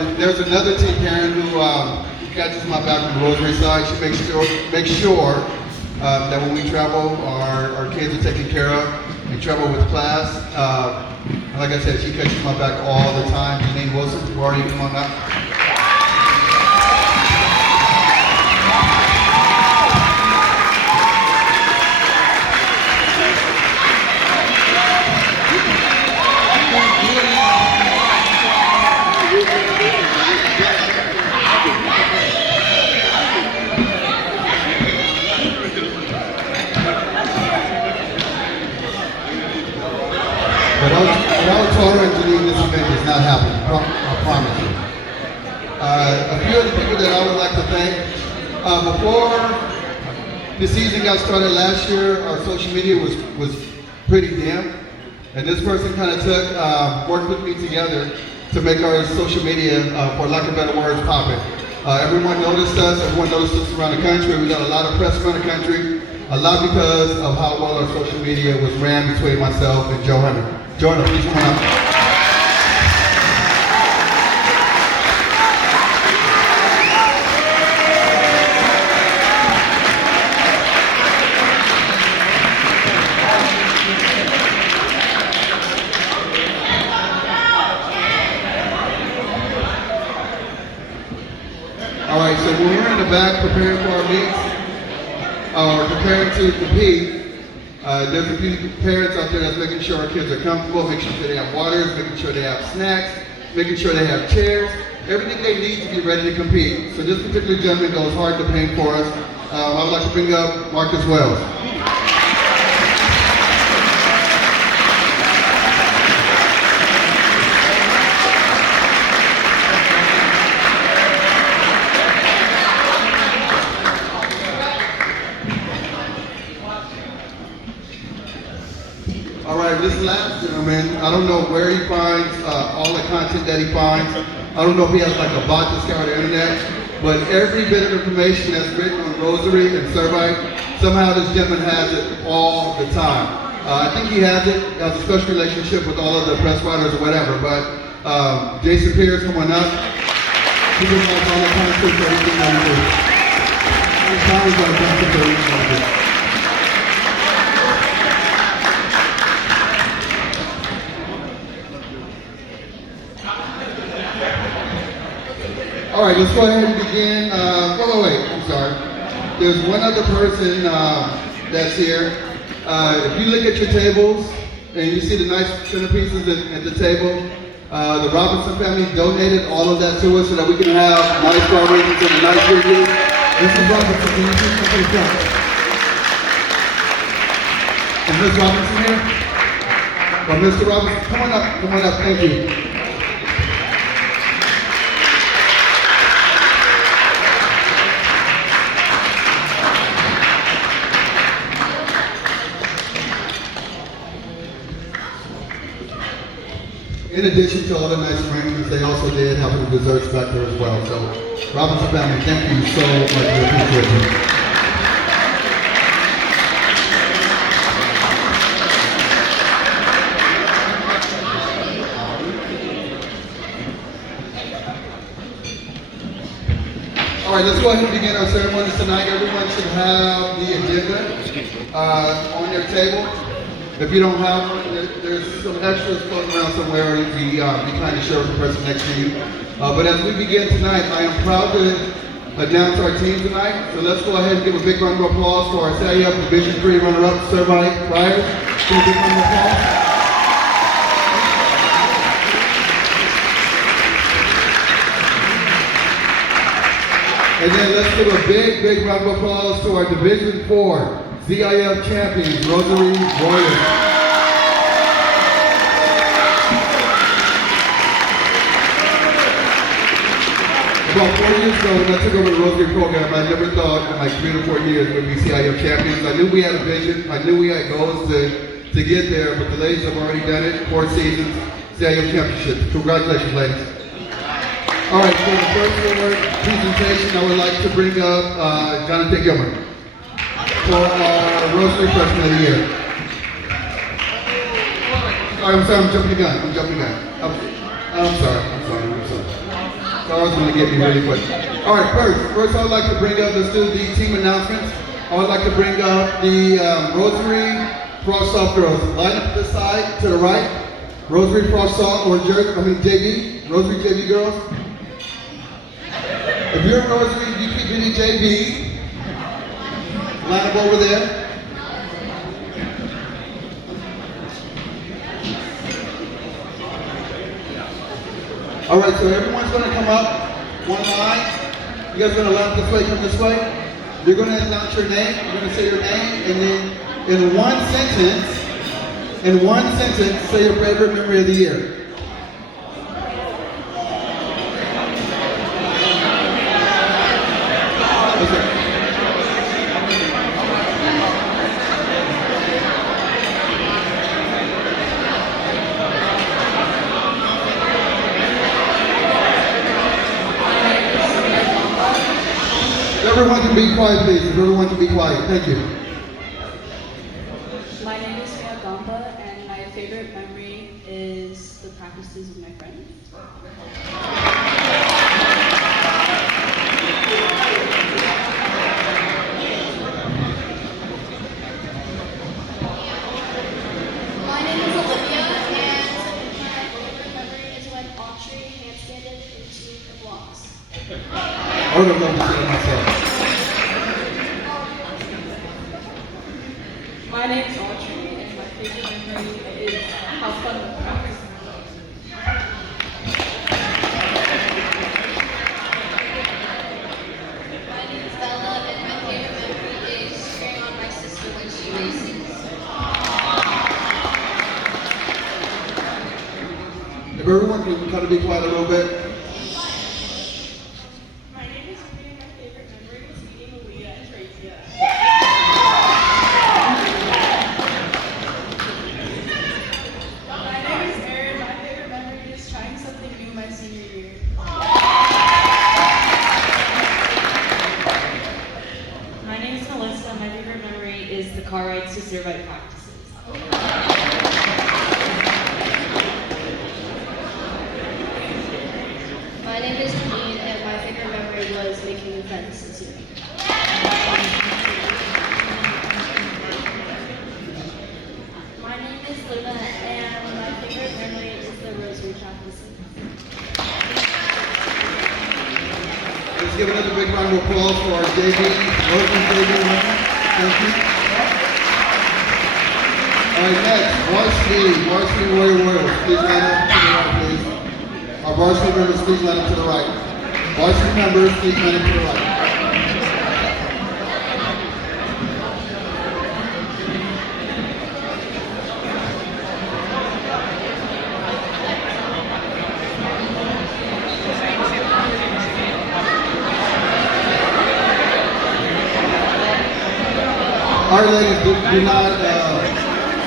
and there's another team parent who catches my back on the Rosary side. She makes sure that when we travel, our kids are taken care of and travel with class. And like I said, she catches my back all the time. Janine Wilson, who already come on up. Without Tara and Janine, this event is not happening, I promise you. A few of the people that I would like to thank, before the season got started last year, our social media was pretty dim, and this person kind of worked with me together to make our social media, for lack of better words, popping. Everyone noticed us, everyone noticed us around the country. We got a lot of press around the country, a lot because of how well our social media was ran between myself and Johanna. Johanna, please come up. All right, so when we're in the back preparing for our meets, or preparing to compete, there's a few parents out there that's making sure our kids are comfortable, making sure they have waters, making sure they have snacks, making sure they have chairs, everything they need to get ready to compete. So this particular gentleman goes hard to paint for us. I would like to bring up Marcus Wells. All right, this last gentleman, I don't know where he finds all the content that he finds. I don't know if he has like a bot to scour the internet, but every bit of information that's written on Rosary and Servite, somehow this gentleman has it all the time. I think he has a special relationship with all of the press writers or whatever, but Jason Pierce, come on up. He provides all the content for everything that we do. He's always got a content for everything that we do. All right, let's go ahead and begin. Wait, I'm sorry. There's one other person that's here. If you look at your tables and you see the nice centerpieces at the table, the Robinson family donated all of that to us so that we can have nice star ratings and a nice review. Mrs. Robinson, can you please come to the front? Is Ms. Robinson here? Or Mr. Robinson? Come on up, thank you. In addition to all the nice arrangements, they also did have the desserts back there as well. So, Robinson family, thank you so much. We appreciate you. All right, let's go ahead and begin our ceremonies tonight. Everyone should have the agenda on their table. If you don't have one, there's some extras floating around somewhere. Be kind to share with the person next to you. But as we begin tonight, I am proud to announce our team tonight. So let's go ahead and give a big round of applause to our CIF Division 3 runner-up, Servite Ryder. Give a big round of applause. And then let's give a big round of applause to our Division 4 CIF champions, Rosary Warriors. About 4 years ago, when I took over the Rosary program, I never thought in like 3 to 4 years we'd be CIF champions. I knew we had a vision, I knew we had goals to get there, but the ladies have already done it. 4 seasons, CIF championship. Congratulations, ladies. All right, for the first award presentation, I would like to bring up Jonathan Gilmer for our Rosary Freshman of the Year. I'm sorry, I'm jumping the gun. I'm sorry. Star's gonna get me really quick. All right, first I would like to bring up, let's do the team announcements. I would like to bring up the Rosary Frost Soft Girls. Line up to the side, to the right. Rosary Frost Soft, or JV, Rosary JV girls. If you're Rosary, you keep hitting JV. Line up over there. All right, so everyone's going to come up one line. You guys are going to line up this way, come this way. You're going to announce your name. You're going to say your name, and then in one sentence, say your favorite memory of the year. Everyone can be quiet, please. Everyone can be quiet. Thank you. My name is Mia Gamba, and my favorite memory is the practices with my friends. My name is Olivia, and my favorite memory is when Autry handstanded into the blocks. I would have loved to see it myself. My name is Audrey, and my favorite memory is how fun the practice was. My name is Bella, and my favorite memory is cheering on my sister when she races. If everyone can kind of be quiet a little bit. My name is Ruby, and my favorite memory is meeting Leah and Tracia. My name is Erin. My favorite memory is trying something new my senior year. My name is Melissa. My favorite memory is the car rides to Servite practices. My name is Janine, and my favorite memory was making new friends this year. My name is Luna, and my favorite memory is the Rosary practices. Let's give another big round of applause for our JV, Rosary JV women. Thank you. All right, next, varsity warrior warriors. Please line up to the right, please. Our varsity members, please line up to the right. Varsity members, please line up to the right. All right, ladies, do not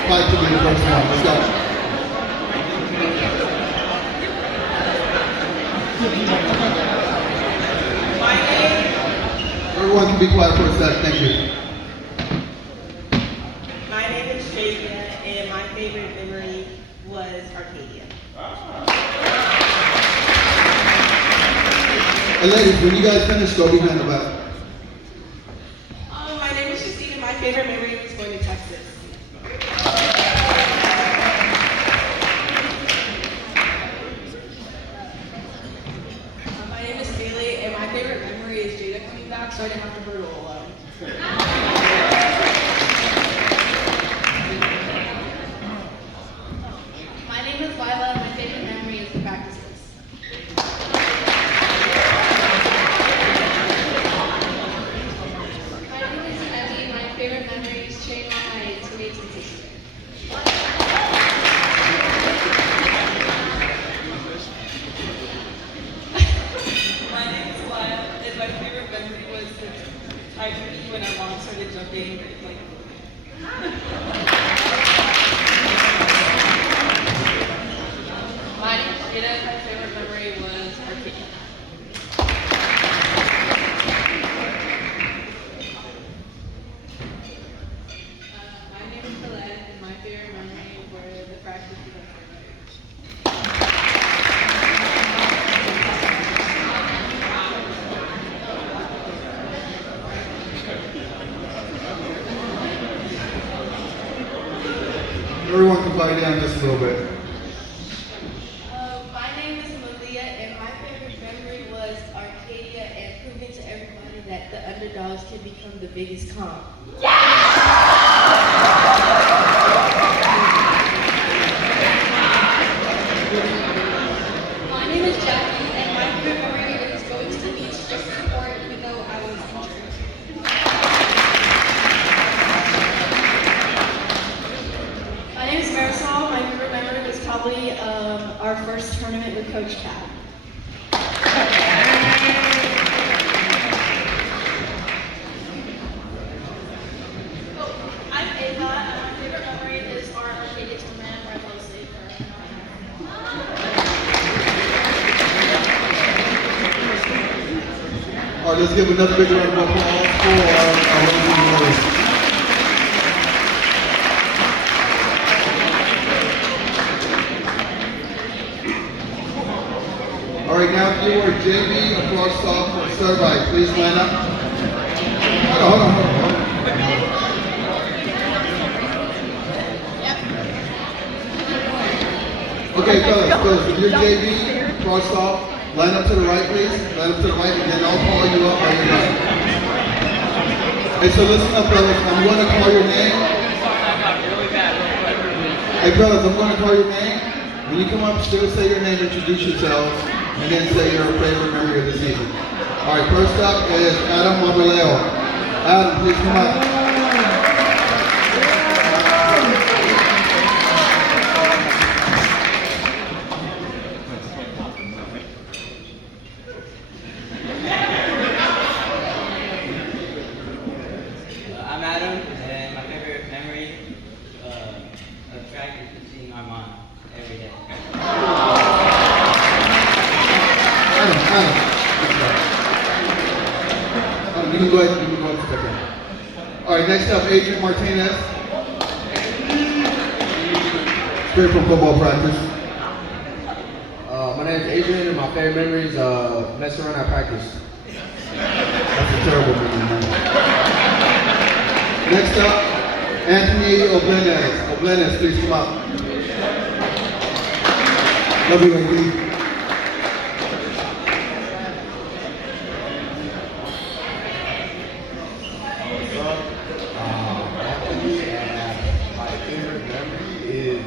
fight to be the first one. Let's go. Everyone can be quiet for a sec. Thank you. My name is Jason, and my favorite memory was Arcadia. And ladies, when you guys finish, go behind the back. My name is Justine, and my favorite memory was going to Texas. My name is Bailey, and my favorite memory is Jada coming back, so I didn't have to hurdle alone. My name is Lila, and my favorite memory is the practices. My name is Emmy, my favorite memory is cheering on my teammates and sister. My name is Lyle, and my favorite memory was the time when our mom started jumping like. My name is Jada, and my favorite memory was Arcadia. My name is Colette, and my favorite memory were the practices of Servite. everybody down just a little bit. My name is Malia, and my favorite memory was Arcadia and proving to everybody that the underdogs can become the biggest comp. My name is Jackie, and my favorite memory is going to the beach just to support even though I was injured. My name is Marisol. My favorite memory was probably our first tournament with Coach Cat. I'm Ava, and my favorite memory is our Arcadia tournament where I fell asleep All right, let's give another big round of applause for our Rosary Warriors. All right, now if you are JV across off for Servite, please line up. Hold on. Okay, fellas, if you're JV, cross off, line up to the right, please. Line up to the right, and then I'll call you up while you're done. Hey, so listen up, fellas. I'm going to call your name. Hey, fellas, I'm going to call your name. When you come up, still say your name, introduce yourselves, and then say your favorite memory of the season. All right, first up is Adam Mamaleo. Adam, please come up. I'm Adam, and my favorite memory of track is seeing my mom every day. Adam, you can go ahead. You can go ahead and step in. All right, next up, Adrian Martinez. Straight from football practice. My name is Adrian, and my favorite memory is messing around at practice. That's a terrible memory, man. Next up, Anthony Oblenes. Oblenes, please come up. Love you, AD. Anthony, and my favorite memory is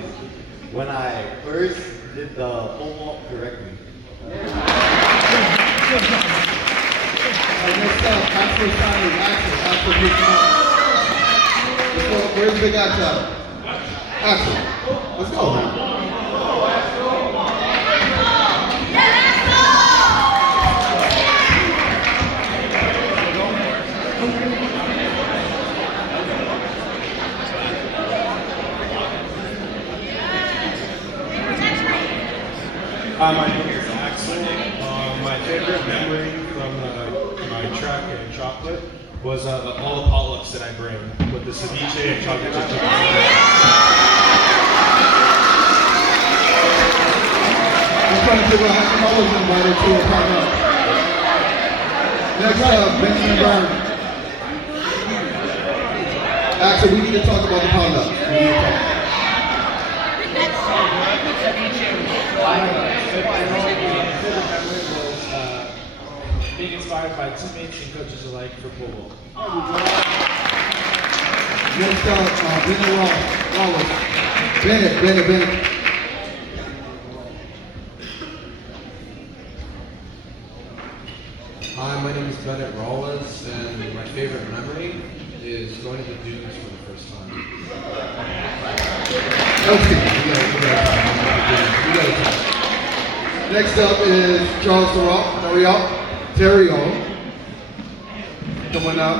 when I first did the pole vault correctly. Next up, Axel Simon. Axel, please come up. Let's go. Where's Big Axel? Axel, let's go, man. Hi, my name is Axel. My favorite memory from my track and chocolate was all the potlucks that I bring with the ceviche and chocolate chip cookies. I'm trying to figure out how come I was invited to a potluck. Next up, Benjamin Byrne. Axel, we need to talk about the potluck. We need to talk. Being inspired by teammates and coaches alike for pole vault. Next up, Bennett Wallace. Bennett. Hi, my name is Bennett Rawlins, and my favorite memory is going to the dunes for the first time. Next up is Charles Terrio. Coming up.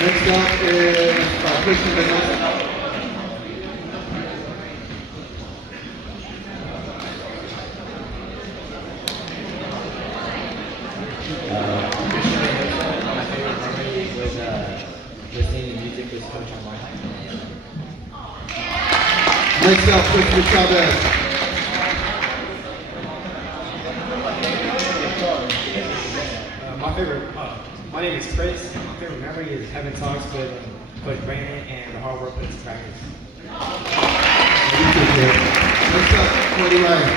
Next up is Christian Benoit. My favorite memory was listening to music with Coach on my Next up, Christopher Chavez. My name is Chris. My favorite memory is having talks with Coach Brandon and the hard work put into practice. Next up, Cody Ryan.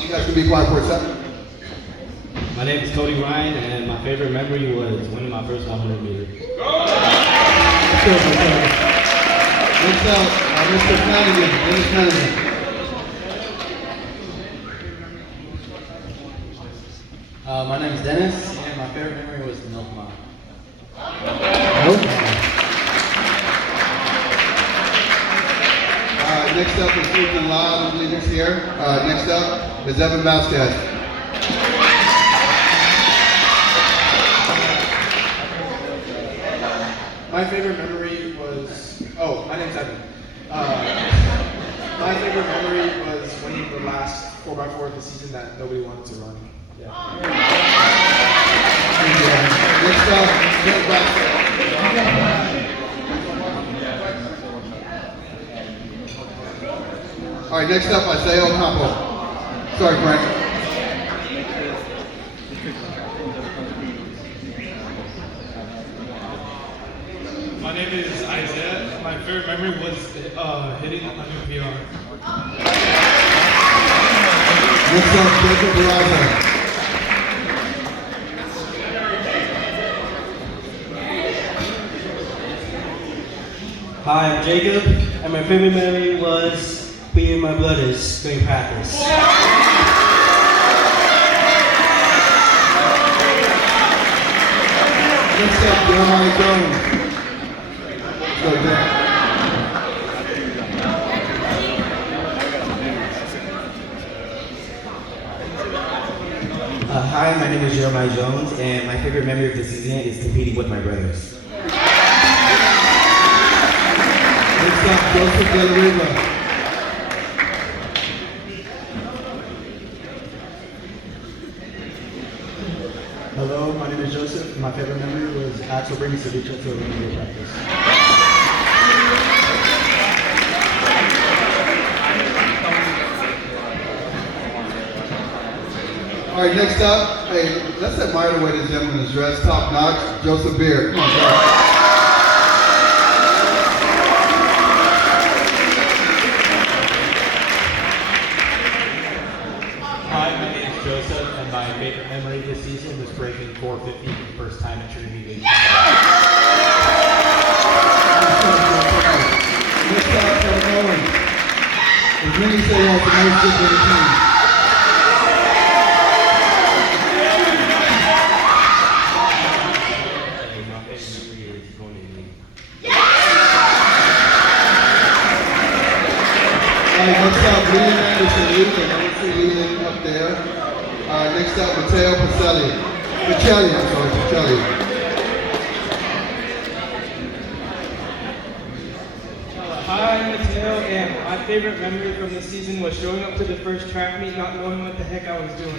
You guys can be quiet for a second. My name is Cody Ryan, and my favorite memory was winning my first 100 meters. Next up, Mr. Flanagan, Dennis Flanagan. My name is Dennis, and my favorite memory was the milk mom. Next up is Ethan Law, the leaders here. Next up is Evan Vasquez. My favorite memory was, my name's Evan. My favorite memory was winning the last 4x4 of the season that nobody wanted to run. Yeah. Next up, Jed Baxter. All right, next up, Isaiah Ocampo. Sorry, Frank. My name is Isaiah. My favorite memory was hitting a new PR. Next up, Jacob Barraza. Hi, I'm Jacob, and my favorite memory was being my brothers during practice. Next up, Jeremiah Jones. So, Hi, my name is Jeremiah Jones, and my favorite memory of the season is competing with my brothers. Next up, Joseph De La Riva. Hello, my name is Joseph. My favorite memory was Axel bringing Servite to a rugby practice. All right, next up, hey, let's admire the way this gentleman is dressed. Top notch, Joseph Beard. Come on, guys. Hi, my name is Joseph, and my favorite memory this season was breaking 450 for the first time at Trinity League. Next up, Kevin Owens. As many say, has the most good for the team. Next up, Leland Anderson, Leland. I don't see Leland up there. Next up, Matteo Pacelli. Pacelli, I'm sorry, Pacelli. Hi, I'm Mateo, and my favorite memory from this season was showing up to the first track meet not knowing what the heck I was doing.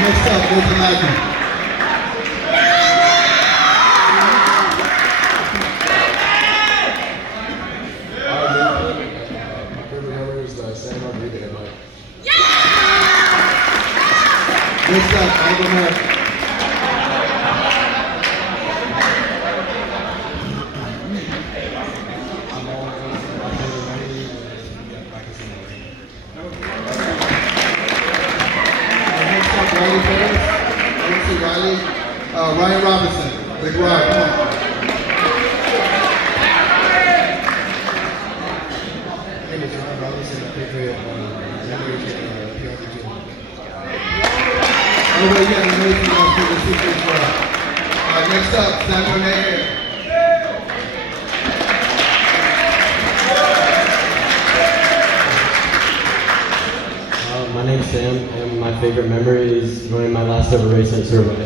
Next up, Nathan Lackman. Next up, Aldo Merrick. Next up, Riley Ferris. I don't see Riley. Ryan Robinson. Big Rod, come on. My name is Ryan Robinson. My favorite memory is PRP2. Oh, wait, yeah, amazing for the super as well. Next up, Samuel Napier. My name's Sam, and my favorite memory is running my last ever race at Servite.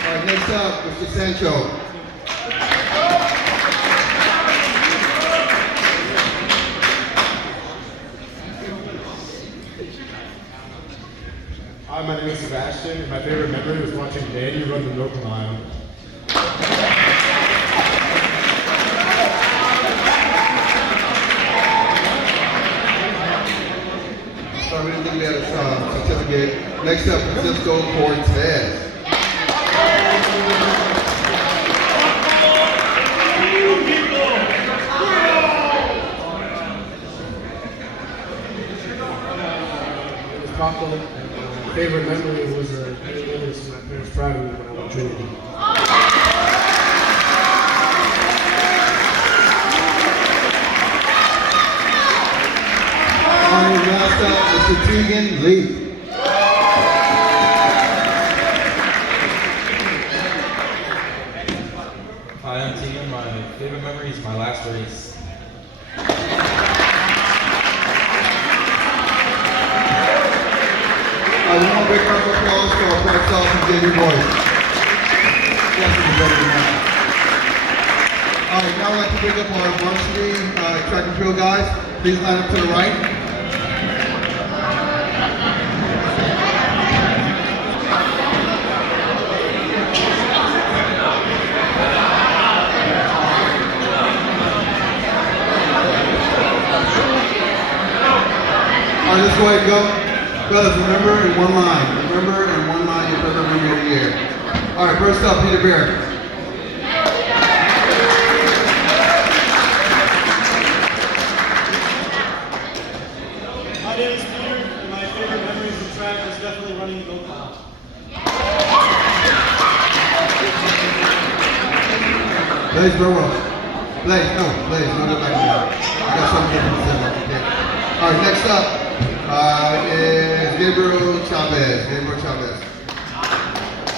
All right, next up, Mr. Sancho. Hi, my name is Sebastian, and my favorite memory was watching Danny run the milk mile. Next up, Francisco Cortez. Taco. My favorite memory was my parents proud of me when I went to Trinity. Alright, last up, Mr. Tegan Lee. Hi, I'm Tegan. My favorite memory is my last race. We want a big round of applause for our first off and David Boyce. Alright, now I'd like to bring up our varsity track and field guys. Please line up to the right. Alright, let's go ahead and go. Fellas, remember in one line. Remember in one line your favorite memory of the year. Alright, first up, Peter Bear. My name is Peter, and my favorite memories of track was definitely running the go-kart. Blaze Burrow. Blaze, no, go back to that. I got something different to say. Okay. Alright, next up is Gabriel Chavez.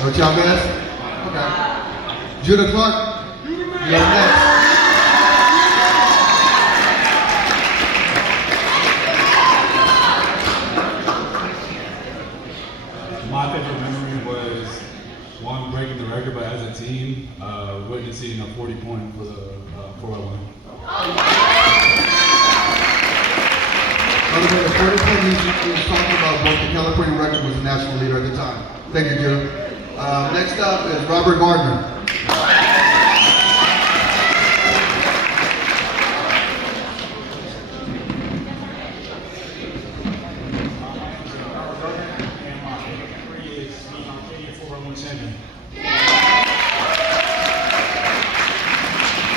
Oh, Chavez? Okay. Judah Clark, you're next. My favorite memory was one breaking the record, but as a team, witnessing a 40-point for the 401. By the way, the 40-point he was talking about broke the California record, was a national leader at the time. Thank you, Judah. Next up is Robert Gardner.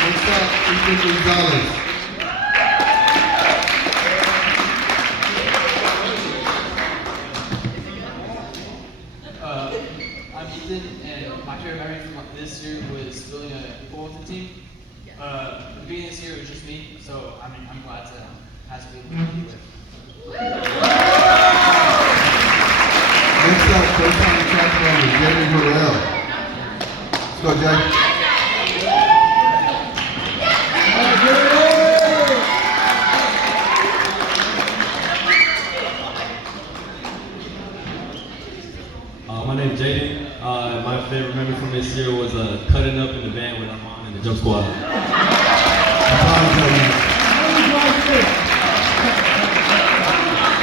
Next up, Ethan Gonzalez. I'm Ethan, and my favorite memory from this year was building a football team. At the beginning of this year, it was just me, so I'm glad to have some people to be with. Next up, first time champion is Jeremy Burrell. Let's go, Jay. My name's Jaden. My favorite memory from this year was cutting up in the band with Armand and the Jump Squad.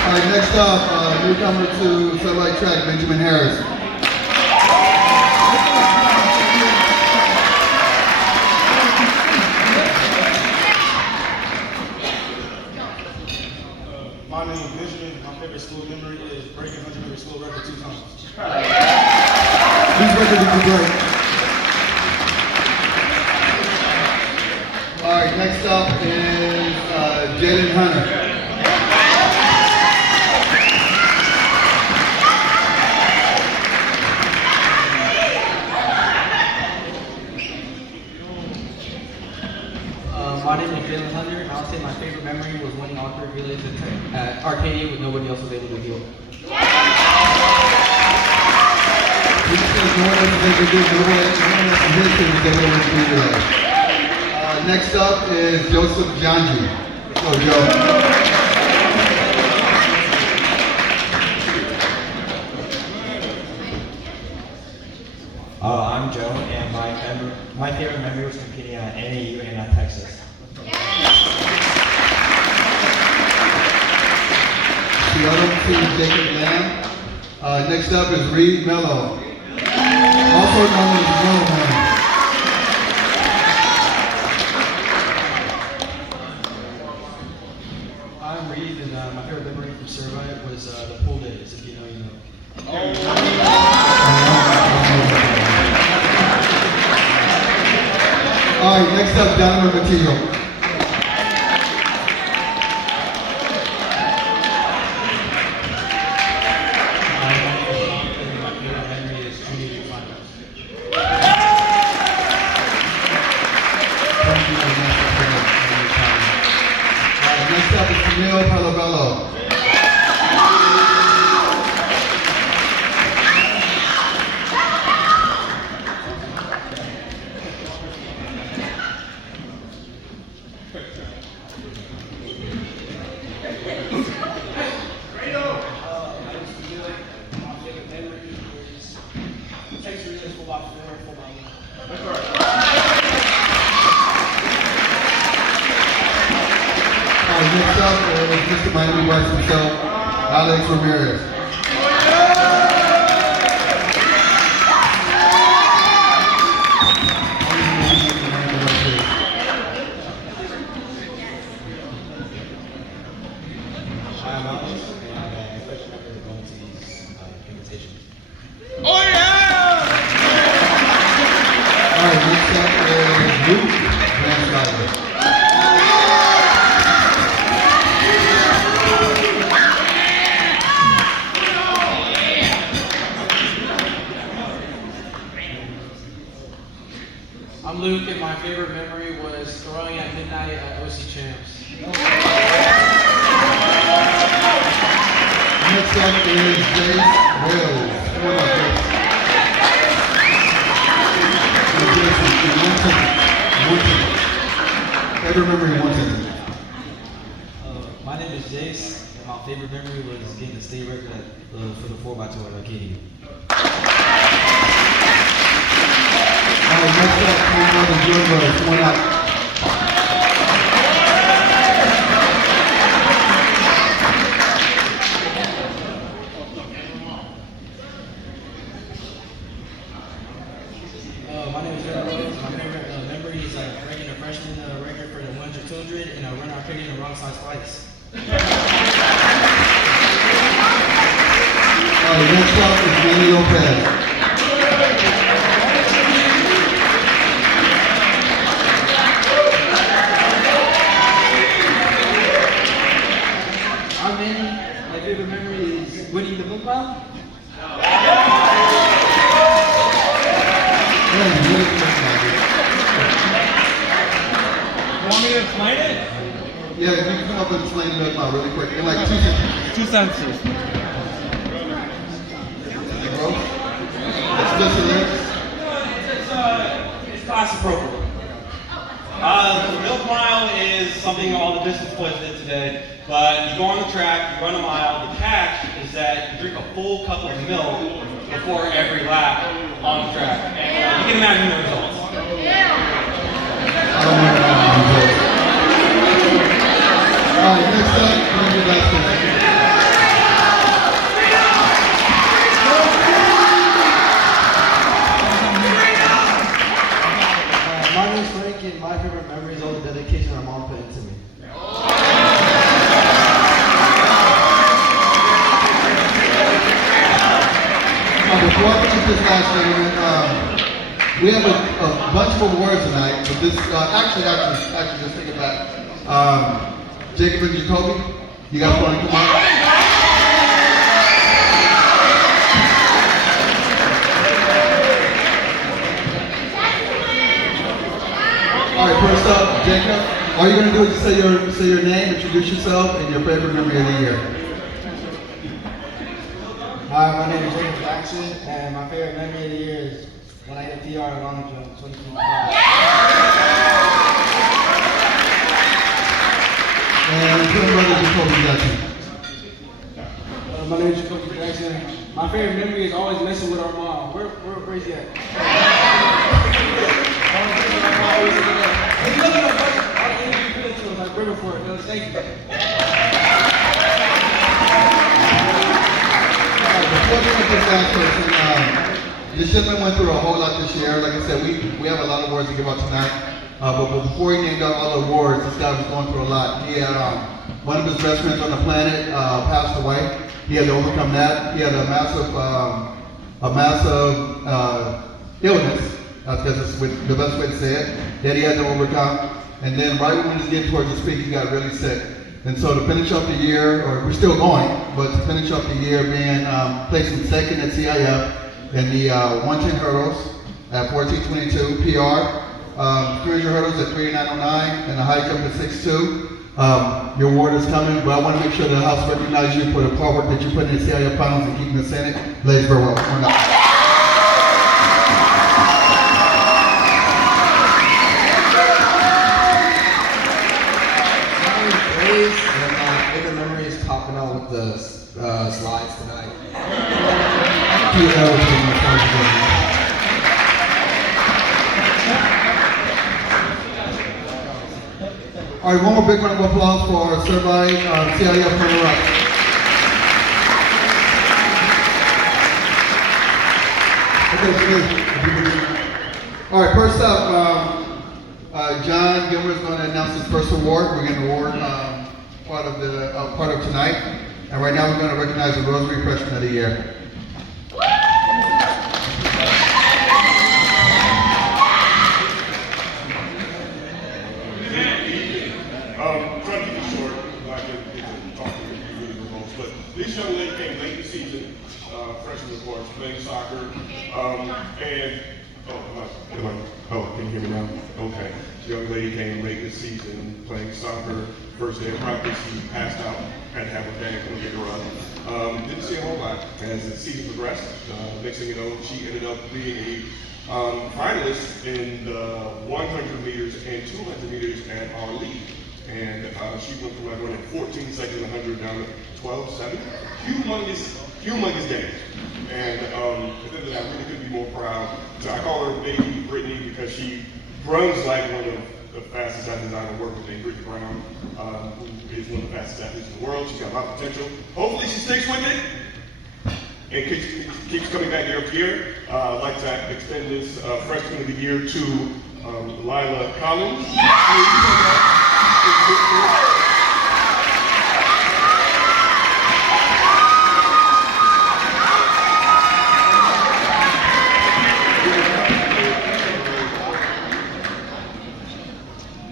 Alright, next up, newcomer to Servite track, Benjamin Harris. My name is Benjamin. My favorite school memory is breaking 100-meter school record 2 times. These records you can break. Alright, next up is Jalen Hunter. My name is Jalen Hunter, and I'll say my favorite memory was winning all 3 relays at Arcadia when nobody else was able to do it. Next up is Joseph Janji. Oh, Joe. I'm Joe, and my favorite memory was competing at NAU and at Texas. The other two is Jacob Lamb. Next up is Reed Mello, also known as Mello Man. I'm Reed, and my favorite memory from Servite was the pool days, if you know, you know. All right, next up, Donovan Matillo. Next up is Camille Palabello. Next up is Mr. Miami Vice himself, Alex Ramirez. I'm Alex, and I'm a first member going to these invitations. Oh yeah! All right, next up is Luke Van Skyler. I'm Luke, and my favorite memory was throwing at midnight at OC Champs. Next up is Jace Wells. Come on up, Jace. Favorite memory, one sentence. My name is Jace, and my favorite memory was getting the state record for the 4x2 at Arcadia. All right, next up, come on, the Jordan Brothers. Come on up. My name is Jordan Williams. My favorite memory is breaking the freshman record for the 100, 200, and running Arcadia in the wrong size twice. All right, next up is Manny Lopez. I'm Manny. My favorite memory is winning the book round. Want me to explain it? Yeah, you can come up and explain it really quick. In like 2 sentences. 2 sentences. Bro, explicit lyrics. It's class appropriate. The milk mile is something all the distance boys did today, but you go on the track, you run a mile. The catch is that you drink a full cup of milk before every lap on the track. And you can imagine the results. All right, next up, Andrew Vasquez. My name is Frank, and my favorite memory is all the dedication my mom put into me. Before I finish this last segment, we have a bunch of awards tonight, but this, actually, just take it back. Jacob and Jacoby, you guys want to come on? All right, first up, Jacob, all you're going to do is just say your name, introduce yourself, and your favorite memory of the year. Hi, my name is Jacob Jackson, and my favorite memory of the year is when I hit a PR in long jump 2025. And twin brother Jacoby Jackson. My name is Jacoby Jackson. My favorite memory is always messing with our mom. Where's he at? He's looking at us. I don't think you feel it to us. Like, river for it. Thank you. Before we get this last person, the shipment went through a whole lot this year. Like I said, we have a lot of awards to give out tonight. But before he named out all the awards, this guy was going through a lot. He had one of his best friends on the planet passed away. He had to overcome that. He had a massive illness. I guess that's the best way to say it. that he had to overcome. And then right when he was getting towards the speed, he got really sick. And so to finish up the year, or we're still going, but to finish up the year being placing second at CIF in the 110 hurdles at 14:22 PR, 300 hurdles at 3:09:09, and the high jump at 6:2. Your award is coming, but I want to make sure the House recognizes you for the hard work that you put in the CIF finals and keeping us in it. Ladies, very well. We're not. And my favorite memory is popping out with the slides tonight. All right, one more big round of applause for Servite, CIF runner-up. All right, first up, John Gilmer is going to announce his first award. We're going to award part of tonight, and right now we're going to recognize the Rosary Freshman of the Year. Trying to keep it short, like it's talking really the most. But this young lady came late in the season, freshman of course, playing soccer, and can you hear me now? Okay. Young lady came late this season playing soccer. First day of practice, she passed out, had to have a bag, couldn't get her up. Didn't see a whole lot as the season progressed. Next thing you know, she ended up being a finalist in the 100 meters and 200 meters at our league. And she went from running 14 seconds 100 down to 12:7. Humongous game. And at the end of that, I really couldn't be more proud. So I call her Baby Brittany because she runs like one of the fastest athletes I ever worked with, named Brittany Brown, who is one of the fastest athletes in the world. She's got a lot of potential. Hopefully she sticks with it and keeps coming back year after year. I'd like to extend this freshman of the year to Lila Collins.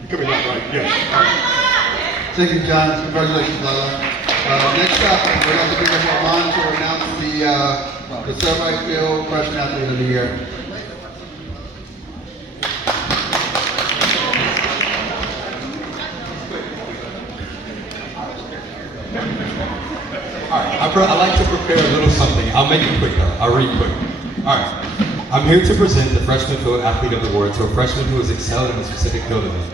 Coming up, right? Yes. Thank you, John. Congratulations, Lila. Next up, we're going to bring up Armand to announce the Servite Field Freshman Athlete of the Year. I like to prepare a little something. I'll make it quick though. I'll read quick. All right. I'm here to present the Freshman Field Athlete of the Award to a freshman who has excelled in a specific field event.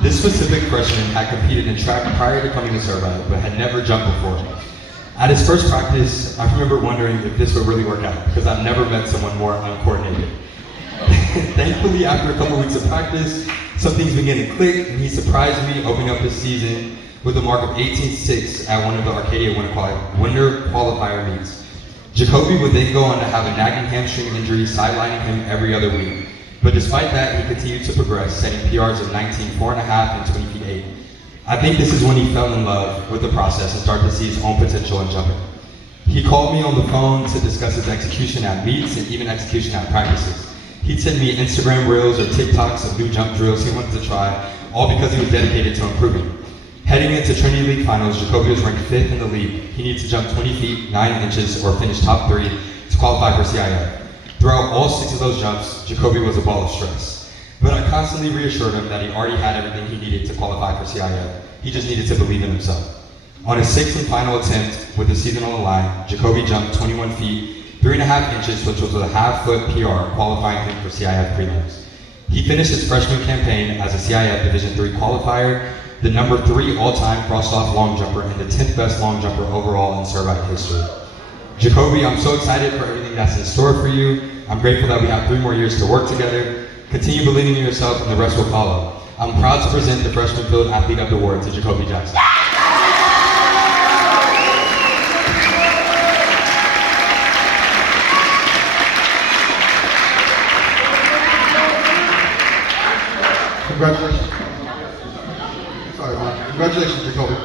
This specific freshman had competed in track prior to coming to Servite, but had never jumped before. At his first practice, I remember wondering if this would really work out, because I've never met someone more uncoordinated. Thankfully, after a couple weeks of practice, some things began to click, and he surprised me opening up his season with a mark of 18.6 at one of the Arcadia winter qualifier meets. Jacoby would then go on to have a nagging hamstring injury sidelining him every other week. But despite that, he continued to progress, setting PRs of 19.4.5 and 20 feet 8. I think this is when he fell in love with the process and started to see his own potential in jumping. He called me on the phone to discuss his execution at meets and even execution at practices. He'd send me Instagram reels or TikToks of new jump drills he wanted to try, all because he was dedicated to improving. Heading into Trinity League finals, Jacoby was ranked 5th in the league. He needs to jump 20 feet, 9 inches, or finish top 3 to qualify for CIF. Throughout all 6 of those jumps, Jacoby was a ball of stress. But I constantly reassured him that he already had everything he needed to qualify for CIF. He just needed to believe in himself. On his 6th and final attempt, with the season on the line, Jacoby jumped 21 feet, 3.5 inches, which was a half-foot PR, qualifying him for CIF prelims. He finished his freshman campaign as a CIF Division III qualifier, the number 3 all-time cross-off long jumper, and the 10th best long jumper overall in Servite history. Jacoby, I'm so excited for everything that's in store for you. I'm grateful that we have 3 more years to work together. Continue believing in yourself and the rest will follow. I'm proud to present the Freshman Field Athlete of the Award to Jacoby Jackson. Congratulations. Sorry, man. Congratulations, Jacoby.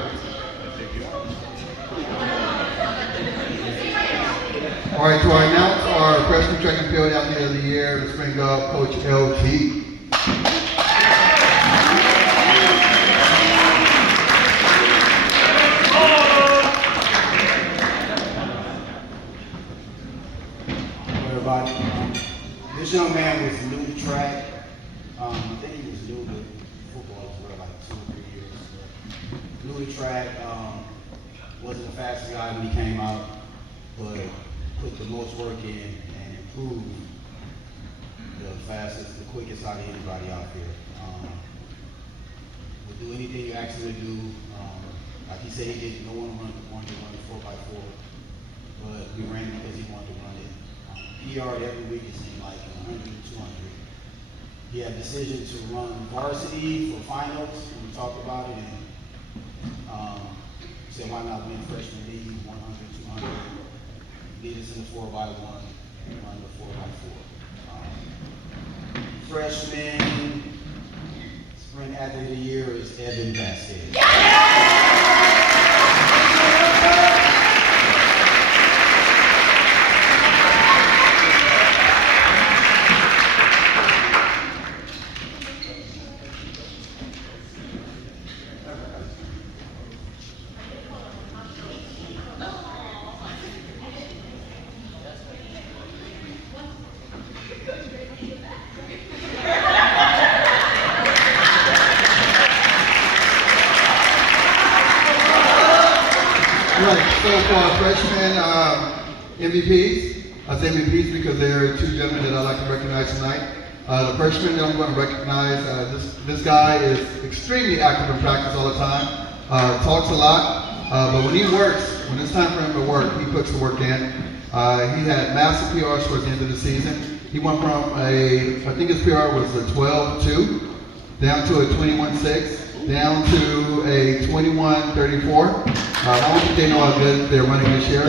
All right, to announce our freshman track and field athlete of the year, let's bring up Coach LT. Kenny was new to football for like 2 or 3 years. New to track, wasn't the fastest guy when he came out, but put the most work in and improved the fastest, the quickest out of anybody out there. Would do anything you ask him to do. Like he said, he didn't, no one wanted to run the 4x4, but we ran it because he wanted to run it. PR every week it seemed like 100 and 200. He had a decision to run varsity for finals, and we talked about it, and said why not win freshman league, 100, 200, lead us in the 4x1, and run the 4x4. Freshman, spring athlete of the year is Evan Vasquez. Freshmen MVPs. I say MVPs because there are two gentlemen that I'd like to recognize tonight. The freshman that I'm going to recognize, this guy is extremely active in practice all the time, talks a lot, but when he works, when it's time for him to work, he puts the work in. He had massive PRs towards the end of the season. He went from I think his PR was a 12-2, down to a 21-6, down to a 21-34. I don't think they know how good they're running this year.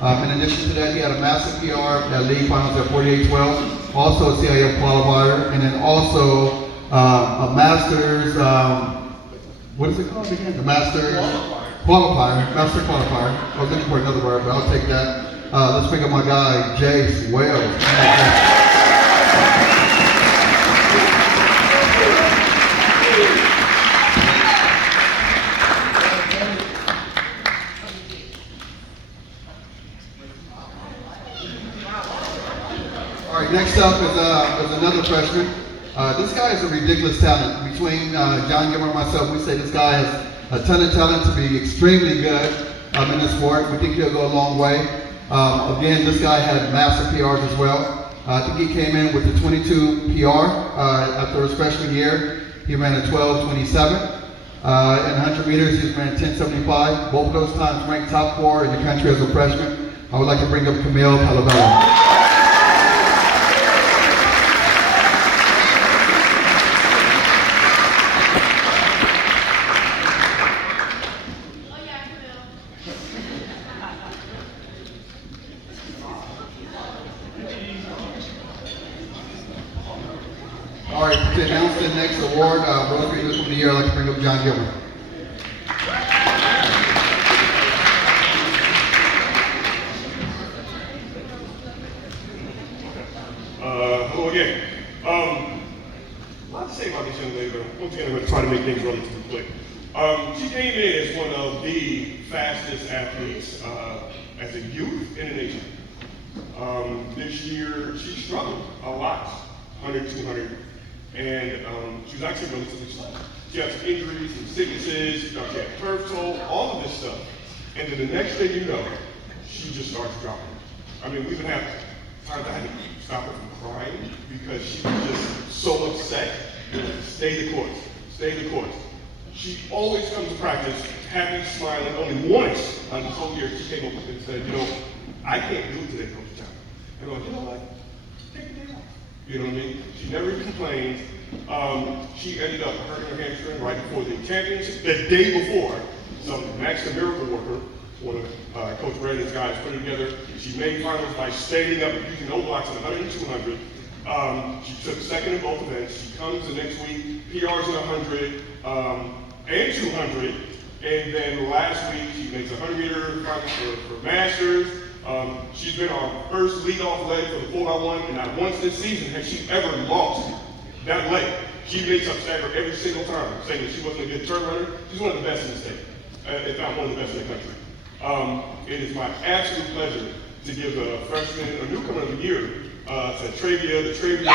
In addition to that, he had a massive PR at league finals at 48-12, also a CIF qualifier, and then also a Masters, what is it called again? The Masters qualifier, Master qualifier. I was looking for another word, but I'll take that. Let's bring up my guy, Jace Wells. Next up is another freshman. This guy is a ridiculous talent. Between John Gilmer and myself, we say this guy has a ton of talent to be extremely good in this sport. We think he'll go a long way. Again, this guy had massive PRs as well. I think he came in with a 22 PR after his freshman year. He ran a 12:27. In 100 meters, he ran 10:75. Both of those times ranked top 4 in the country as a freshman. I would like to bring up Camille Palabella. All right, to announce the next award, Rosary of the Year, I'd like to bring up John Gilmer. Hello again. A lot to say about this young lady, but once again, I'm going to try to make things relatively quick. She came in as one of the fastest athletes as a youth in the nation. This year, she struggled a lot, 100, 200. And she was actually relatively slow. She had some injuries, some sicknesses, she had turf toe, all of this stuff. And then the next thing you know, she just starts dropping. I mean, we even have times I had to stop her from crying because she was just so upset. Stay the course, stay the course. She always comes to practice happy, smiling. Only once on this whole year she came up and said, you know, I can't do it today, Coach John. And I'm like, you know what? Take the day off. You know what I mean? She never complained. She ended up hurting her hamstring right before the championship. The day before, Max the Miracle Worker, one of Coach Brandon's guys, put it together. She made finals by standing up using no blocks at 100 and 200. She took second in both events. She comes the next week, PRs in 100 and 200. And then last week, she makes a 100-meter finals for Masters. She's been our first leadoff leg for the 4x1, and not once this season has she ever lost that leg. She makes up stagger every single time, saying that she wasn't a good turn runner. She's one of the best in the state, if not one of the best in the country. It is my absolute pleasure to give the freshman, or newcomer of the year, to Travia, the Travia.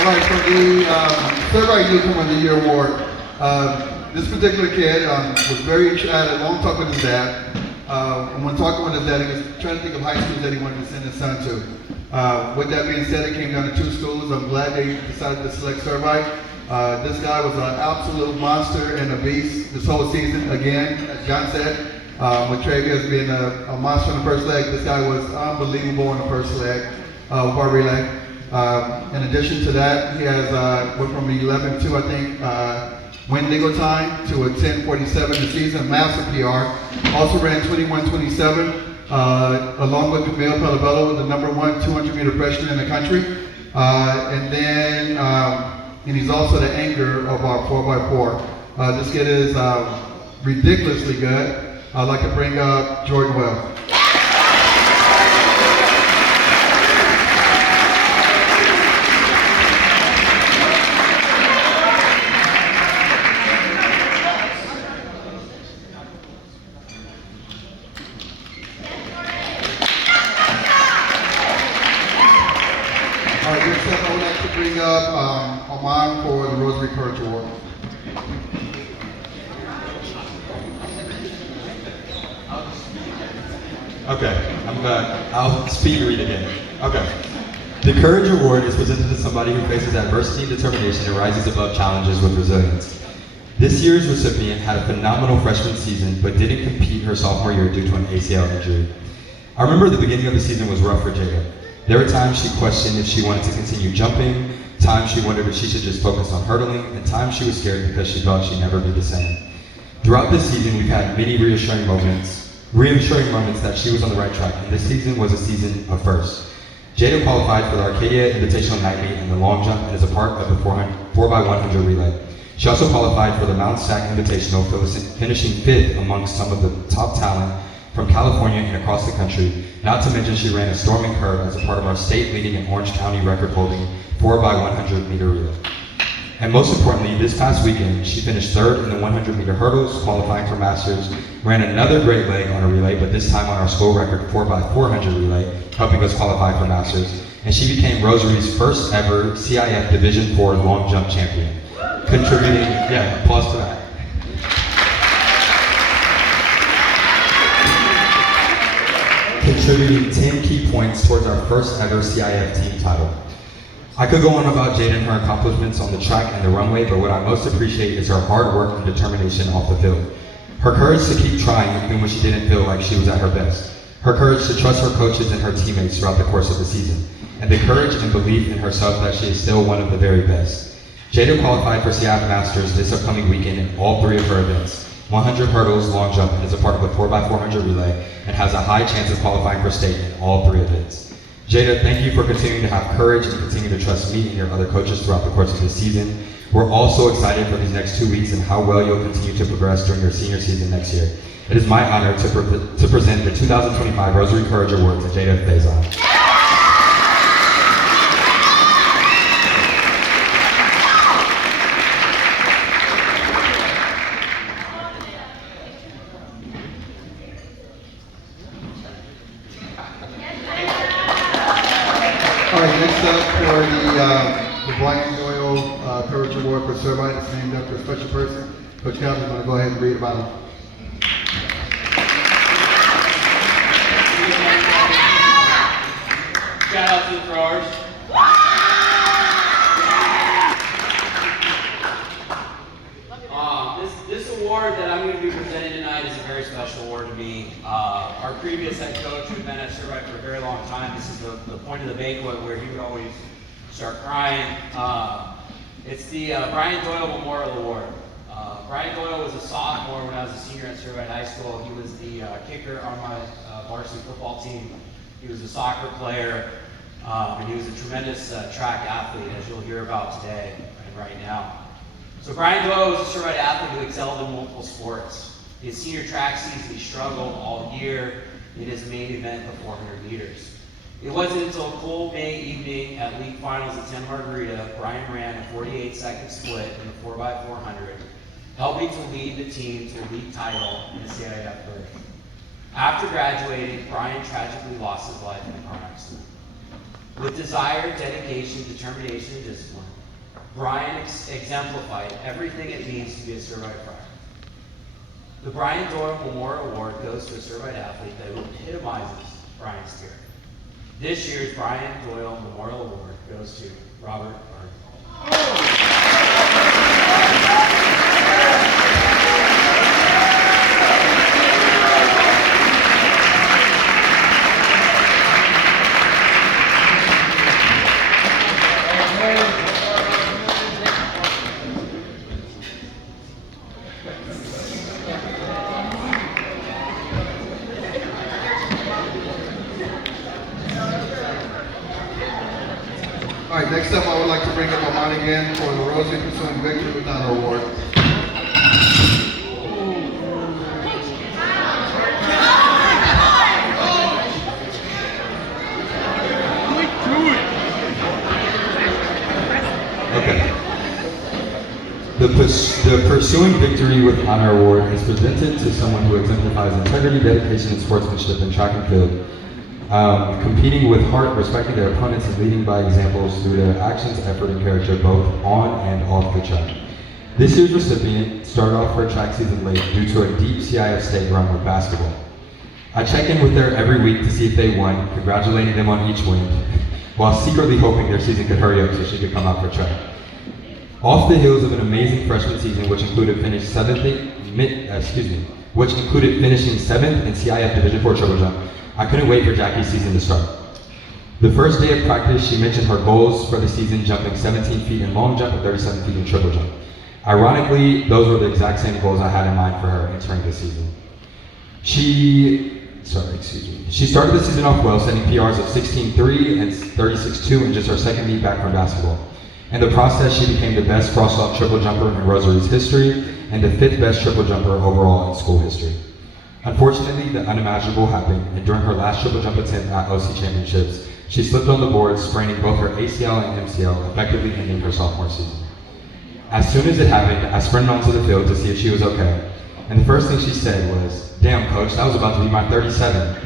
All right, for the Servite Newcomer of the Year award, this particular kid was very had a long talk with his dad. And when talking with his dad, he was trying to think of high schools that he wanted to send his son to. With that being said, it came down to 2 schools. I'm glad they decided to select Servite. This guy was an absolute monster and a beast this whole season. Again, as John said, with Travius being a monster in the first leg, this guy was unbelievable in the first leg of our relay. In addition to that, he has went from 11-2, I think, win legal time to a 10:47 this season, massive PR. Also ran 21:27, along with Camille Palabello, the #1 200-meter freshman in the country. And he's also the anchor of our 4x4. This kid is ridiculously good. I'd like to bring up Jordan Well. All right, next up, I would like to bring up Armand for the Rosary Courage Award. Okay, I'll speed read again. Okay. The Courage Award is presented to somebody who faces adversity and determination and rises above challenges with resilience. This year's recipient had a phenomenal freshman season, but didn't compete her sophomore year due to an ACL injury. I remember the beginning of the season was rough for Jada. There were times she questioned if she wanted to continue jumping, times she wondered if she should just focus on hurdling, and times she was scared because she thought she'd never be the same. Throughout this season, we've had many reassuring moments that she was on the right track, and this season was a season of firsts. Jada qualified for the Arcadia Invitational Night Meet and the long jump and is a part of the 4x100 relay. She also qualified for the Mount Sac Invitational, finishing 5th amongst some of the top talent from California and across the country. Not to mention she ran a storming curve as a part of our state leading and Orange County record-holding 4x100 meter relay. And most importantly, this past weekend, she finished 3rd in the 100-meter hurdles, qualifying for Masters, ran another great leg on a relay, but this time on our school record 4x400 relay, helping us qualify for Masters. And she became Rosary's first ever CIF Division IV long jump champion. Contributing, applause for that. Contributing 10 key points towards our first ever CIF team title. I could go on about Jada and her accomplishments on the track and the runway, but what I most appreciate is her hard work and determination off the field. Her courage to keep trying even when she didn't feel like she was at her best. Her courage to trust her coaches and her teammates throughout the course of the season. And the courage and belief in herself that she is still one of the very best. Jada qualified for CIF Masters this upcoming weekend in all 3 of her events. 100 hurdles, long jump, and is a part of the 4x400 relay, and has a high chance of qualifying for state in all 3 events. Jada, thank you for continuing to have courage and continue to trust me and your other coaches throughout the course of this season. We're all so excited for these next 2 weeks and how well you'll continue to progress during your senior season next year. It is my honor to present the 2025 Rosary Courage Award to Jada Faison. All right, next up for the Brian Doyle Courage Award for Servite, it's named after a special person. Coach Calvin's going to go ahead and read about him. Shout out to the Frars. This award that I'm going to be presenting tonight is a very special award to me. Our previous head coach, who'd been at Servite for a very long time, this is the point of the banquet where he would always start crying. It's the Brian Doyle Memorial Award. Brian Doyle was a sophomore when I was a senior at Servite High School. He was the kicker on my varsity football team. He was a soccer player, and he was a tremendous track athlete, as you'll hear about today and right now. So Brian Doyle was a Servite athlete who excelled in multiple sports. His senior track season, he struggled all year in his main event, the 400 meters. It wasn't until a cold May evening at league finals at 10 Margarita, Brian ran a 48-second split in the 4x400, helping to lead the team to a league title in the CIF berth. After graduating, Brian tragically lost his life in a car accident. With desire, dedication, determination, and discipline, Brian exemplified everything it means to be a Servite friar. The Brian Doyle Memorial Award goes to a Servite athlete that epitomizes Brian's spirit. This year's Brian Doyle Memorial Award goes to Robert Burton. All right, next up, I would like to bring up Amon again for the Rosary Pursuing Victory with Honor Award. Okay. The Pursuing Victory with Honor Award is presented to someone who exemplifies integrity, dedication, and sportsmanship in track and field. Competing with heart, respecting their opponents, and leading by examples through their actions, effort, and character, both on and off the track. This year's recipient started off her track season late due to a deep CIF state run with basketball. I check in with her every week to see if they won, congratulating them on each win, while secretly hoping their season could hurry up so she could come out for track. Off the heels of an amazing freshman season, which included finishing seventh in CIF Division 4 triple jump, I couldn't wait for Jackie's season to start. The first day of practice, she mentioned her goals for the season, jumping 17 feet in long jump and 37 feet in triple jump. Ironically, those were the exact same goals I had in mind for her entering the season. She started the season off well, setting PRs of 16.3 and 36.2 in just her second meet back from basketball. In the process, she became the best crosswalk triple jumper in Rosary's history and the 5th best triple jumper overall in school history. Unfortunately, the unimaginable happened, and during her last triple jump attempt at OC Championships, she slipped on the board, spraining both her ACL and MCL, effectively ending her sophomore season. As soon as it happened, I sprinted onto the field to see if she was okay, and the first thing she said was, "Damn, coach, that was about to be my 37."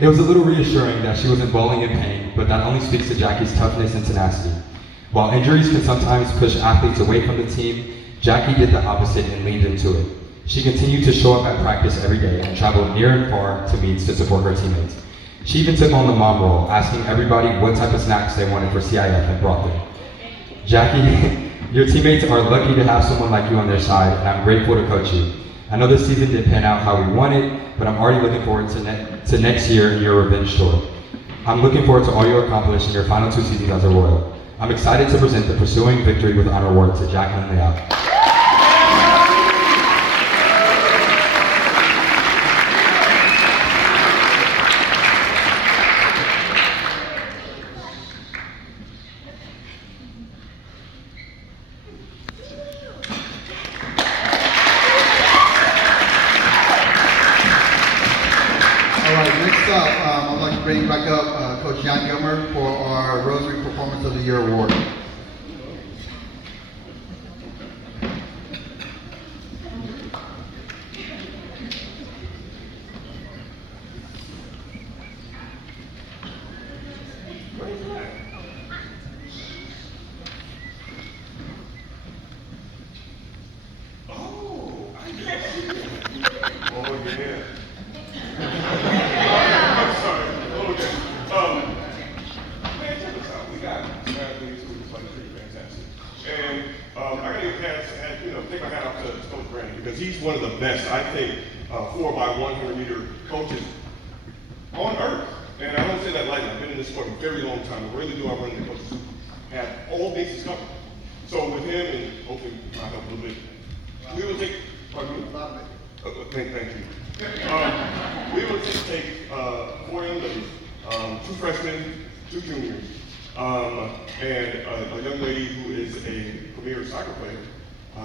It was a little reassuring that she wasn't bawling in pain, but that only speaks to Jackie's toughness and tenacity. While injuries can sometimes push athletes away from the team, Jackie did the opposite and leaned into it. She continued to show up at practice every day and traveled near and far to meets to support her teammates. She even took on the mom role, asking everybody what type of snacks they wanted for CIF and brought them. Jackie, your teammates are lucky to have someone like you on their side, and I'm grateful to coach you. I know this season didn't pan out how we wanted, but I'm already looking forward to next year and your revenge tour. I'm looking forward to all you accomplish in your final 2 seasons as a Royal. I'm excited to present the Pursuing Victory with Honor Award to Jacqueline Leal. I'd like to bring back up Coach John Gilmer for our Rosary Performance of the Year Award. Because he's one of the best, I think, 4x100 meter coaches on earth. And I don't say that lightly. I've been in this sport a very long time. I really do. I run into coaches who have all bases covered. So with him, and hopefully I'll help a little bit, we will take, pardon me? Thank you. We will take 4 young ladies, 2 freshmen, 2 juniors, and a young lady who is a premier soccer player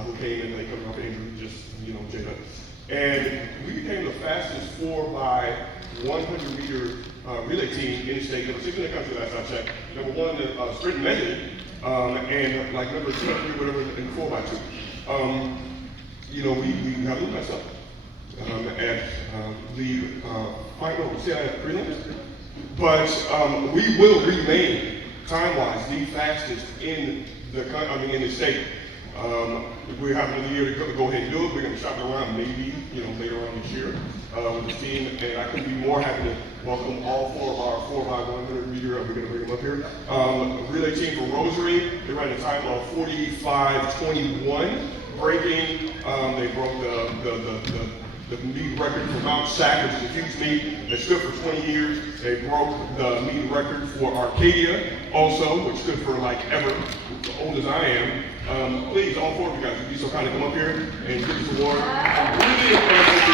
who came in late coming off injury, just, Jada. And we became the fastest 4x100 meter relay team in the state. Number 6 in the country last I checked. Number 1 in sprint medley, and like number 2 or 3, whatever, in 4x2. We have a little mess up at league final CIF prelims. But we will remain time-wise the fastest in in the state. We have another year to go ahead and do it. We're going to shop it around maybe later on this year with the team, and I couldn't be more happy to welcome all four of our 4x100 meter. We're going to bring them up here. Relay team for Rosary. They ran a time of 45:21. Breaking, they broke the meet record for Mount Sac, which is a huge meet that stood for 20 years. They broke the meet record for Arcadia also, which stood for like ever, old as I am. Please, all four of you guys, would you be so kind to come up here and give this award. I'm really impressed with the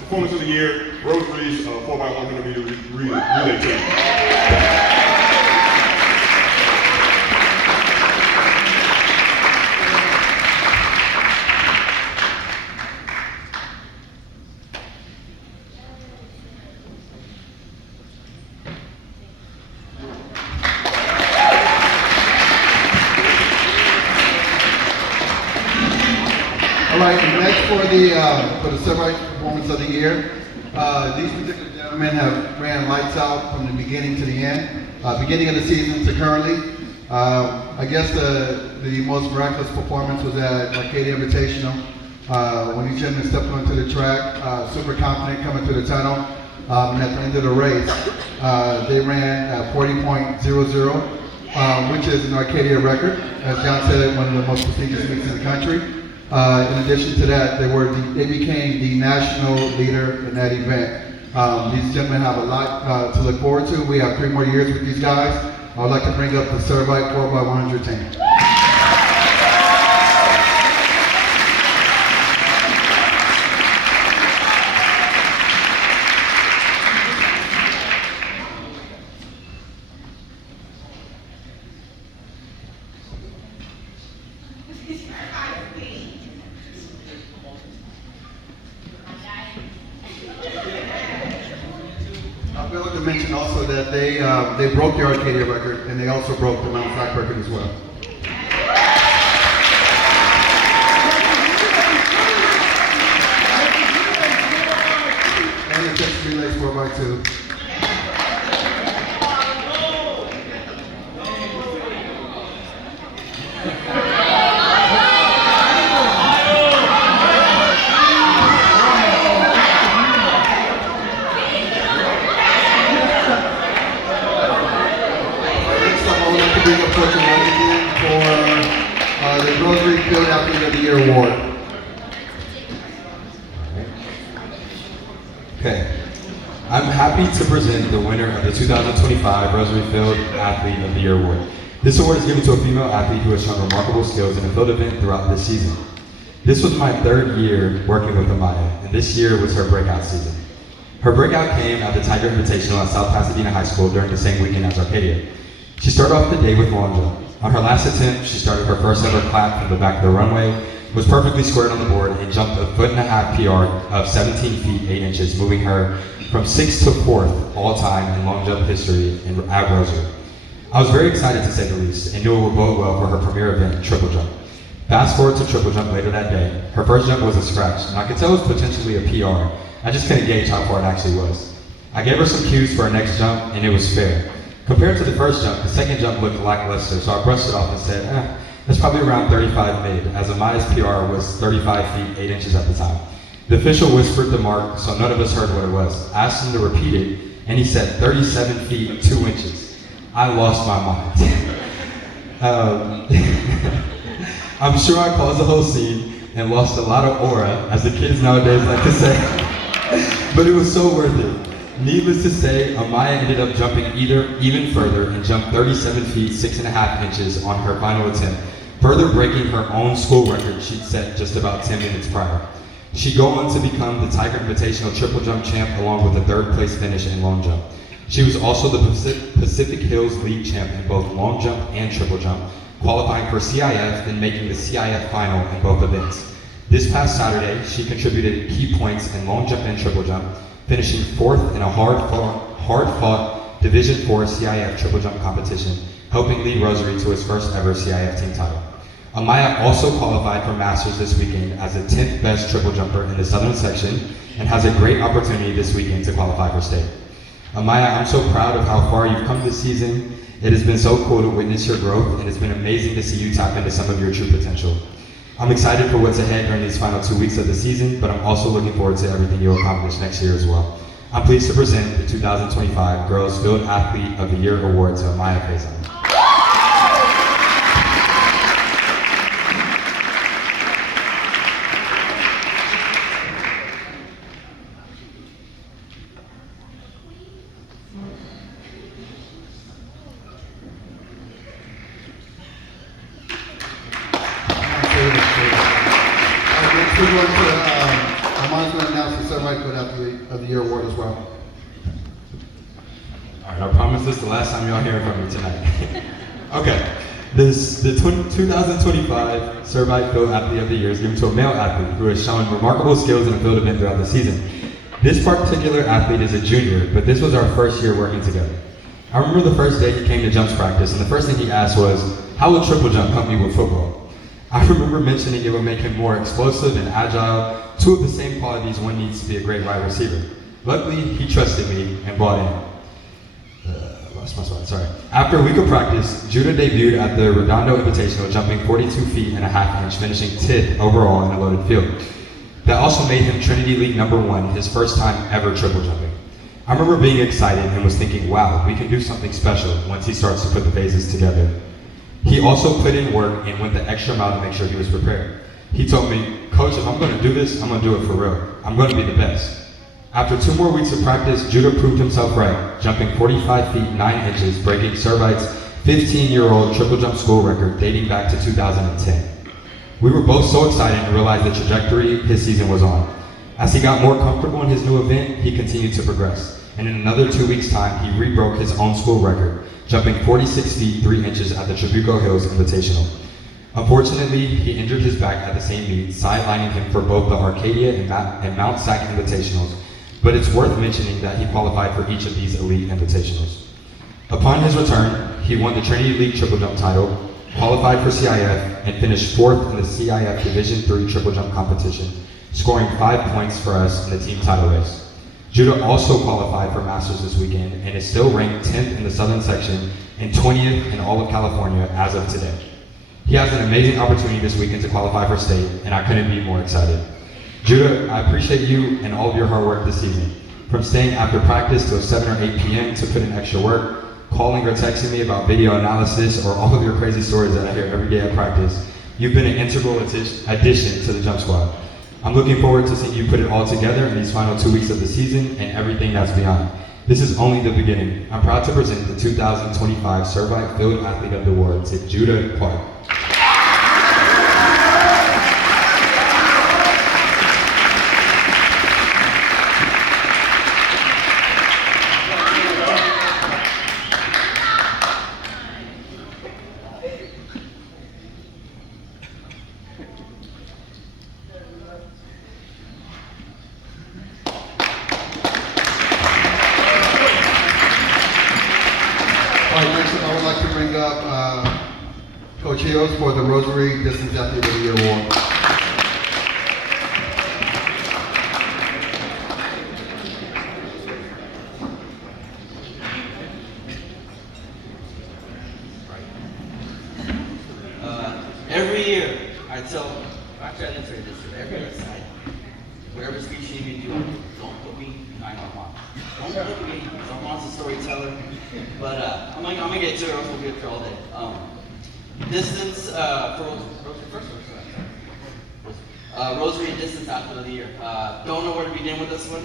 performance of the year, Rosary's 4x100 meter relay team. All right, and next for the Servite performance of the year, these particular gentlemen have ran lights out from the beginning to the end, beginning of the season to currently. I guess the most miraculous performance was at Arcadia Invitational when these gentlemen stepped onto the track, super confident coming through the tunnel, and at the end of the race, they ran 40.00, which is an Arcadia record. As John said, one of the most prestigious meets in the country. In addition to that, they became the national leader in that event. These gentlemen have a lot to look forward to. We have 3 more years with these guys. I would like to bring up the Servite 4x100 team. I failed to mention also that they broke the Arcadia record and they also broke the Mount Sac record as well. And the Texas Relays 4x2. For the Rosary Field Athlete of the Year Award. Okay. I'm happy to present the winner of the 2025 Rosary Field Athlete of the Year Award. This award is given to a female athlete who has shown remarkable skills in a field event throughout this season. This was my 3rd year working with Amaya, and this year was her breakout season. Her breakout came at the Tiger Invitational at South Pasadena High School during the same weekend as Arcadia. She started off the day with long jump. On her last attempt, she started her first ever clap from the back of the runway, was perfectly squared on the board, and jumped a 1.5 foot PR of 17 feet 8 inches, moving her from 6th to 4th all-time in long jump history at Rosary. I was very excited to say the least, and knew it would bode well for her premier event, triple jump. Fast forward to triple jump later that day. Her first jump was a scratch, and I could tell it was potentially a PR. I just couldn't gauge how far it actually was. I gave her some cues for her next jump, and it was fair. Compared to the first jump, the second jump looked lackluster, so I brushed it off and said, that's probably around 35 mid, as Amaya's PR was 35 feet 8 inches at the time. The official whispered the mark, so none of us heard what it was. I asked him to repeat it, and he said 37 feet 2 inches. I lost my mind. I'm sure I caused the whole scene and lost a lot of aura, as the kids nowadays like to say, but it was so worth it. Needless to say, Amaya ended up jumping even further and jumped 37 feet 6.5 inches on her final attempt, further breaking her own school record she'd set just about 10 minutes prior. She'd go on to become the Tiger Invitational triple jump champ along with a 3rd place finish in long jump. She was also the Pacific Hills League champ in both long jump and triple jump, qualifying for CIF and making the CIF final in both events. This past Saturday, she contributed key points in long jump and triple jump, finishing 4th in a hard-fought Division IV CIF triple jump competition, helping lead Rosary to its first ever CIF team title. Amaya also qualified for Masters this weekend as the 10th best triple jumper in the Southern section and has a great opportunity this weekend to qualify for state. Amaya, I'm so proud of how far you've come this season. It has been so cool to witness your growth, and it's been amazing to see you tap into some of your true potential. I'm excited for what's ahead during these final 2 weeks of the season, but I'm also looking forward to everything you'll accomplish next year as well. I'm pleased to present the 2025 Girls Field Athlete of the Year Award to Amaya Faison. We're going to, Armand's going to announce the Servite Athlete of the Year award as well. All right, I promise this is the last time y'all hear from me tonight. Okay, the 2025 Servite Field Athlete of the Year is given to a male athlete who has shown remarkable skills in a field event throughout the season. This particular athlete is a junior, but this was our first year working together. I remember the first day he came to jumps practice, and the first thing he asked was, how will triple jump help me with football? I remember mentioning it would make him more explosive and agile, two of the same qualities one needs to be a great wide receiver. Luckily, he trusted me and bought in. Lost my spot, sorry. After a week of practice, Judah debuted at the Redondo Invitational, jumping 42 feet and a half inch, finishing 10th overall in a loaded field. That also made him Trinity League #1, his first time ever triple jumping. I remember being excited and was thinking, wow, we can do something special once he starts to put the phases together. He also put in work and went the extra mile to make sure he was prepared. He told me, Coach, if I'm going to do this, I'm going to do it for real. I'm going to be the best. After 2 more weeks of practice, Judah proved himself right, jumping 45 feet 9 inches, breaking Servite's 15-year-old triple jump school record dating back to 2010. We were both so excited and realized the trajectory his season was on. As he got more comfortable in his new event, he continued to progress. And in another 2 weeks' time, he rebroke his own school record, jumping 46 feet 3 inches at the Trabuco Hills Invitational. Unfortunately, he injured his back at the same meet, sidelining him for both the Arcadia and Mount Sac Invitationals, but it's worth mentioning that he qualified for each of these elite invitationals. Upon his return, he won the Trinity League triple jump title, qualified for CIF, and finished 4th in the CIF Division III triple jump competition, scoring 5 points for us in the team title race. Judah also qualified for Masters this weekend and is still ranked 10th in the Southern section and 20th in all of California as of today. He has an amazing opportunity this weekend to qualify for state, and I couldn't be more excited. Judah, I appreciate you and all of your hard work this season. From staying after practice till 7 or 8 p.m. to put in extra work, calling or texting me about video analysis, or all of your crazy stories that I hear every day at practice, you've been an integral addition to the jump squad. I'm looking forward to seeing you put it all together in these final 2 weeks of the season and everything that's beyond. This is only the beginning. I'm proud to present the 2025 Servite Field Athlete of the Award to Judah Park. Coach Hills for the Rosary Distance Athlete of the Year award. Every year, I tell, actually I didn't say this, every year, whatever speech you need me to do, don't put me behind Armand. Don't put me, Armand's a storyteller, but I'm gonna get to it, or else we'll be up here all day. Distance for Rosary first or Rosary Distance Athlete of the Year. Don't know where to begin with this one.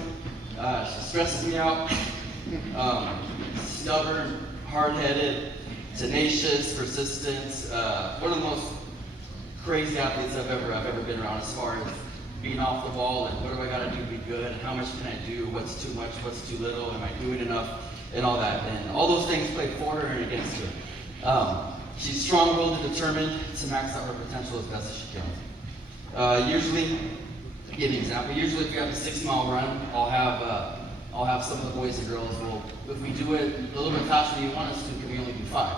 She stresses me out. Stubborn, hard-headed, tenacious, persistent. One of the most crazy athletes I've ever been around as far as being off the ball and what do I gotta do to be good and how much can I do, what's too much, what's too little, am I doing enough, and all that. And all those things play for her and against her. She's strong-willed and determined to max out her potential as best as she can. Usually, to give you an example, usually if you have a 6-mile run, I'll have some of the boys and girls, well, if we do it a little bit faster than you want us to, can we only do 5?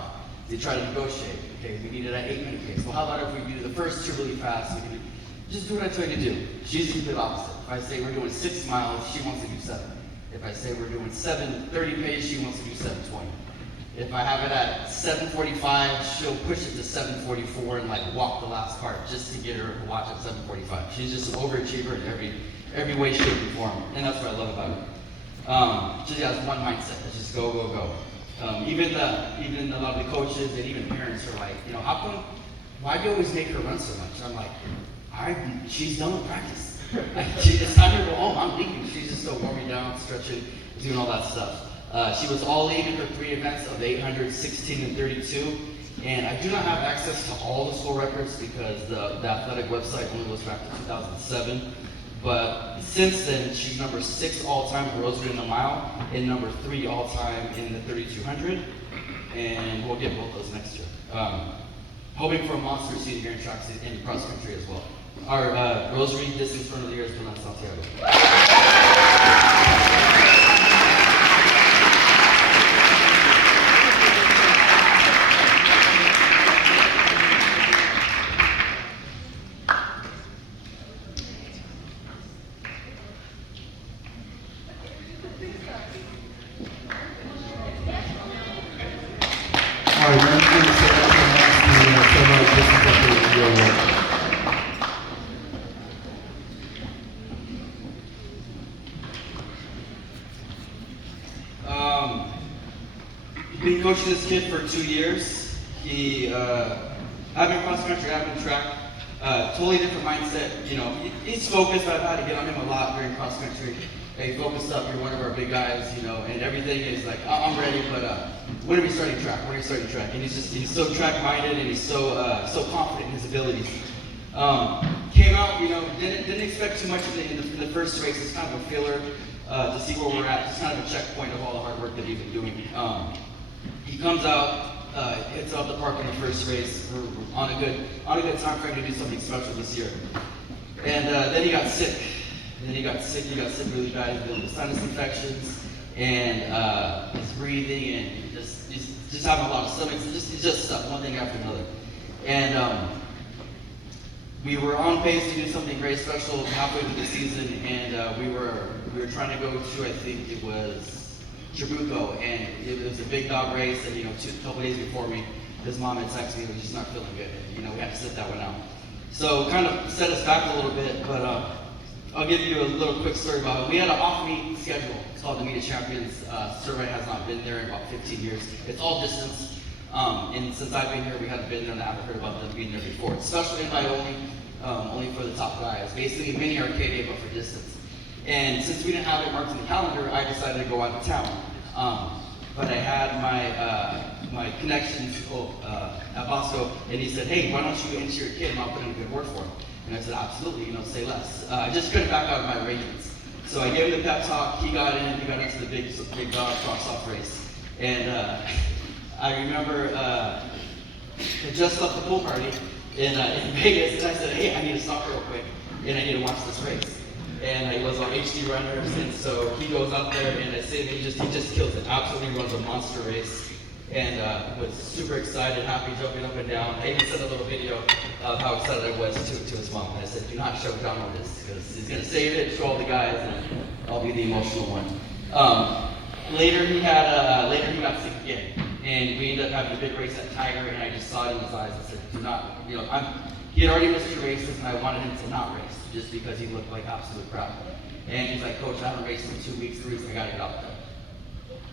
They try to negotiate. Okay, we need it at 8-minute pace. Well, how about if we do the first 2 really fast? We can just do what I tell you to do. She's the complete opposite. If I say we're doing 6 miles, she wants to do 7. If I say we're doing 7:30 pace, she wants to do 7:20. If I have it at 7:45, she'll push it to 7:44 and like walk the last part just to get her to watch at 7:45. She's just an overachiever in every way, shape, and form, and that's what I love about her. She has one mindset: it's just go, go, go. Even a lot of the coaches and even parents are like, you know, why do you always make her run so much? I'm like, she's done with practice. It's time to go home. I'm leaving. She's just still warming down, stretching, doing all that stuff. She was all in her 3 events of the 800, 16, and 32. And I do not have access to all the school records because the athletic website only goes back to 2007. But since then, she's number 6 all-time for Rosary in the mile and number 3 all-time in the 3200. And we'll get both those next year. Hoping for a monster season here in track and cross country as well. Our Rosary distance runner of the year is Bernard Santiago. All right, now I'm going to say the Servite Distance Athlete of the Year award. Been coaching this kid for 2 years. I've been cross country, I've been track. Totally different mindset. You know, he's focused. I've had to get on him a lot during cross country. Hey, focus up. You're one of our big guys. You know, and everything is like, I'm ready, but when are we starting track? When are we starting track? And he's so track minded, and he's so confident in his abilities. Came out, you know, didn't expect too much in the first race. It's kind of a filler to see where we're at. Just kind of a checkpoint of all the hard work that he's been doing. He comes out, hits out the park in the first race. We're on a good time frame to do something special this year. And then he got sick. He got sick really bad. He dealing with sinus infections and his breathing and just having a lot of stomach. It's just stuff, one thing after another. And we were on pace to do something very special halfway through the season, and we were trying to go to, I think it was Tribuco, and it was a big dog race, and you know, a couple days before me, his mom had texted me, he was just not feeling good, and you know, we had to sit that one out. So kind of set us back a little bit, but I'll give you a little quick story about it. We had an off-meet schedule. It's called the Meet of Champions. Servite has not been there in about 15 years. It's all distance, and since I've been here, we haven't been there, and I haven't heard about them being there before. It's special invite only for the top guys. Basically, mini Arcadia, but for distance. And since we didn't have it marked in the calendar, I decided to go out of town. But I had my connections at Bosco, and he said, hey, why don't you enter your kid and I'll put in a good word for him. And I said, absolutely, you know, say less. I just couldn't back out of my arrangements. So I gave him the pep talk, he got into the big dog cross-off race. And I remember I just left the pool party in Vegas, and I said, hey, I need to stop real quick, and I need to watch this race. And he was on HD Runners, and so he goes out there, and I say he just kills it. Absolutely runs a monster race, and was super excited, happy, jumping up and down. I even sent a little video of how excited I was to his mom. And I said, do not shut down on this, because he's gonna save it, show all the guys, and I'll be the emotional one. Later he got sick again, and we ended up having a big race at Tiger, and I just saw it in his eyes. I said, do not, you know, he had already missed 2 races, and I wanted him to not race, just because he looked like absolute crap. And he's like, Coach, I haven't raced in 2 weeks, 3 weeks, I gotta get out there.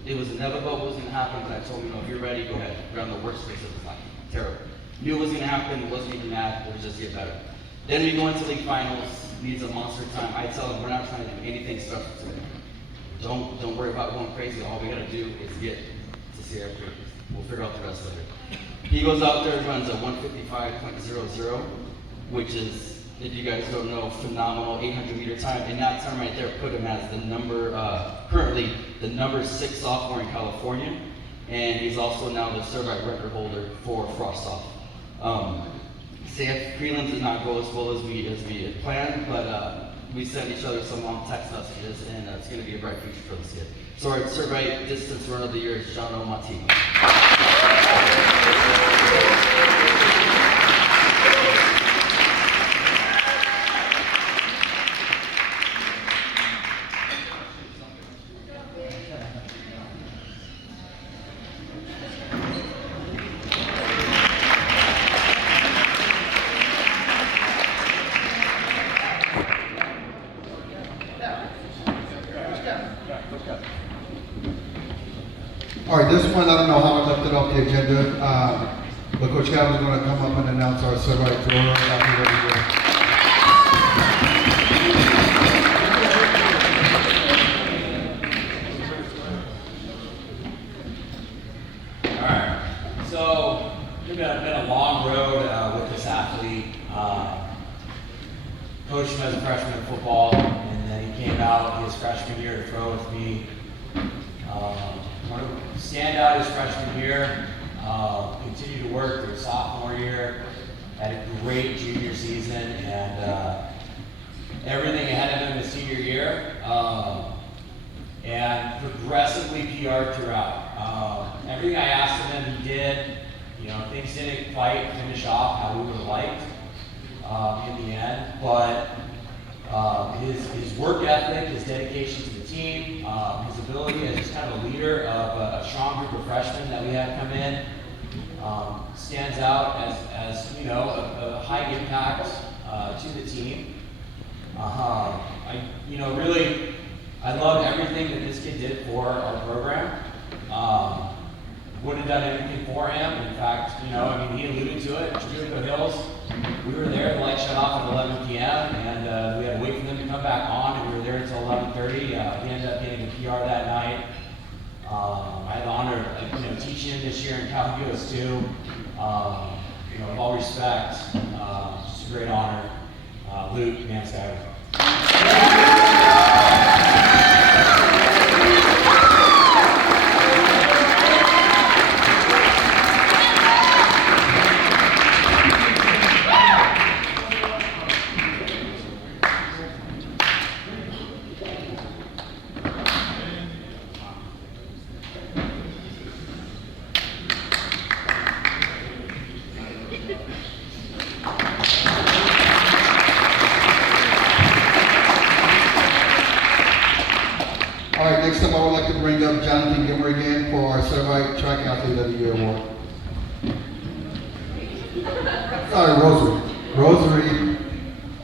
It was inevitable what was gonna happen, but I told him, you know, if you're ready, go ahead. We're on the worst race of the time. Terrible. Knew it was gonna happen, wasn't even mad, it was just get better. Then we go into league finals, needs a monster time. I tell him, we're not trying to do anything special today. Don't worry about going crazy, all we gotta do is get to Sierra Creek. We'll figure out the rest of it. He goes out there and runs a 155.00, which is, if you guys don't know, phenomenal 800-meter time. And that time right there put him as currently the number 6 sophomore in California. And he's also now the Servite record holder for frost-off. CF prelims did not go as well as we had planned, but we sent each other some long text messages, and it's going to be a bright future for this kid. So our Servite distance runner of the year is John O'Matino. All right, this one, I don't know how I left it off the agenda, but Coach Calvin's going to come up and announce our Servite drawer after the year. Alright, so it's been a long road with this athlete. Coached him as a freshman in football, and then he came out his freshman year to throw with me. One of the standout his freshman year, continued to work through his sophomore year, had a great junior season, and everything ahead of him his senior year, and progressively PR'd throughout. Everything I asked of him, he did. You know, things didn't quite finish off how we would have liked in the end, but his work ethic, his dedication to the team, his ability as just kind of a leader of a strong group of freshmen that we have come in, stands out as you know, a high impact to the team. I love everything that this kid did for our program. Wouldn't have done anything for him. In fact, you know, I mean, he alluded to it. Jericho Hills, we were there, the light shut off at 11 p.m. and we had to wait for them to come back on, and we were there until 11:30. We ended up getting a PR that night. I had the honor of teaching him this year in Calhoun too. You know, with all respect, just a great honor. Luke, man, Skyler. Next up, I would like to bring up Jonathan Gimmer again for our Servite Track Athlete of the Year award. Sorry, Rosary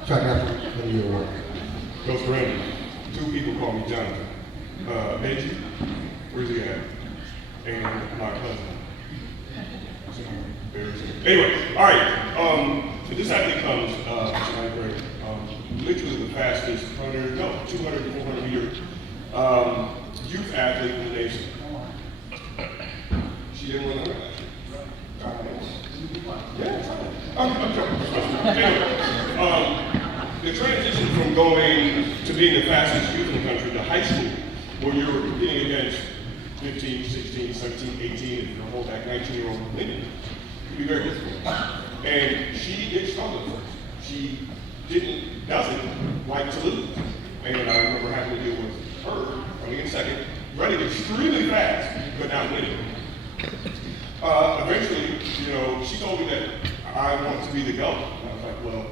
Track Athlete of the Year award. Coach Brandon, two people call me Jonathan. Benji, where's he at? And my cousin. Anyway, all right. So this athlete comes tonight, great. Literally the fastest 200, 400 meter youth athlete in the nation. She didn't win that last year. Yeah, I'm joking. Anyway, the transition from going to being the fastest youth in the country to high school, where you're competing against 15, 16, 17, 18, and the whole back 19-year-old women, can be very difficult. And she did struggle at first. She doesn't like to lose. And I remember having to deal with her, running in second, running extremely fast, but not winning. Eventually, you know, she told me that I want to be the GOAT. And I was like, well,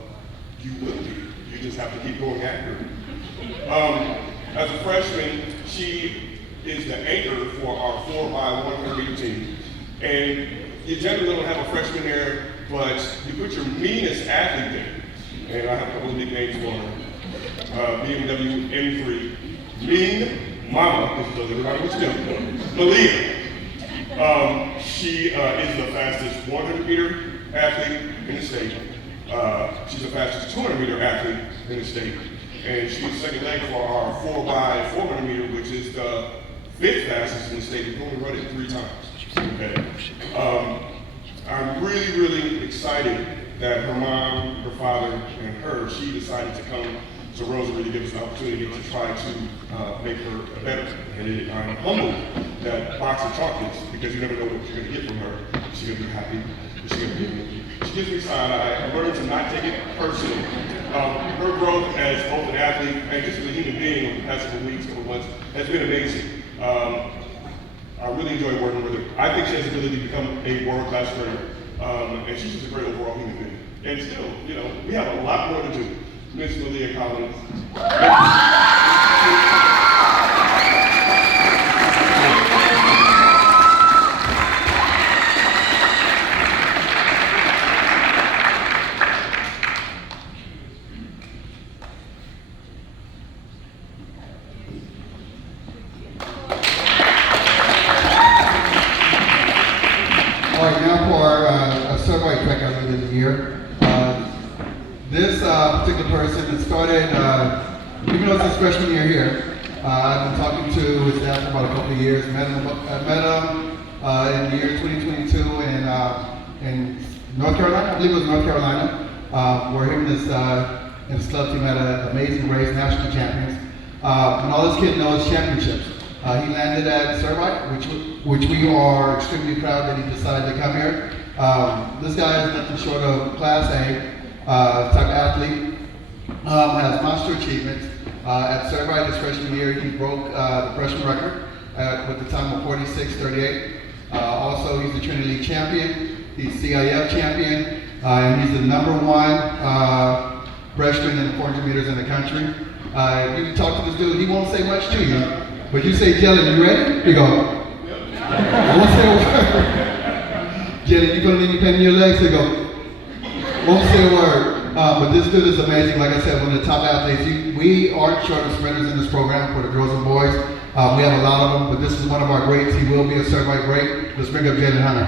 you will be. You just have to keep going after it. As a freshman, she is the anchor for our 4x100 meter team. And you generally don't have a freshman there, but you put your meanest athlete there. And I have a couple of nicknames for her. BMW M3, Mean Mama, because tells everybody what you do, Malia. She is the fastest 100 meter athlete in the state. She's the fastest 200 meter athlete in the state. And she's second leg for our 4x400 meter, which is the 5th fastest in the state. We've only run it 3 times. Okay. I'm really, really excited that her mom, her father, and her, she decided to come to Rosary to give us an opportunity to try to make her better. And I'm humbled that box of chocolates, because you never know what you're going to get from her. Is she going to be happy? Is she going to be? She gives me side eye. I learned to not take it personally. Her growth as both an athlete and just as a human being over the past couple weeks, couple months, has been amazing. I really enjoy working with her. I think she has the ability to become a world-class runner. And she's just a great overall human being. And still, you know, we have a lot more to do. Miss Malia Collins. particular person that started, even though it's his freshman year here, I've been talking to his dad for about a couple of years. Met him in the year 2022 in North Carolina. I believe it was North Carolina, where him and his club team had an amazing race, national champions. And all this kid knows championships. He landed at Servite, which we are extremely proud that he decided to come here. This guy is nothing short of Class A type athlete, has monster achievements. At Servite his freshman year, he broke the freshman record with the time of 46:38. Also, he's the Trinity League champion. He's CIF champion, and he's the ¡1 freshman in the 400 meters in the country. If you talk to this dude, he won't say much to you, but you say, "Jalen, you ready?" He go, "Won't say a word." "Jalen, you gonna leave me pain in your legs?" He go, "Won't say a word." But this dude is amazing. Like I said, one of the top athletes. We aren't short of sprinters in this program for the girls and boys. We have a lot of them, but this is one of our greats. He will be a Servite great. Let's bring up Jalen Hunter.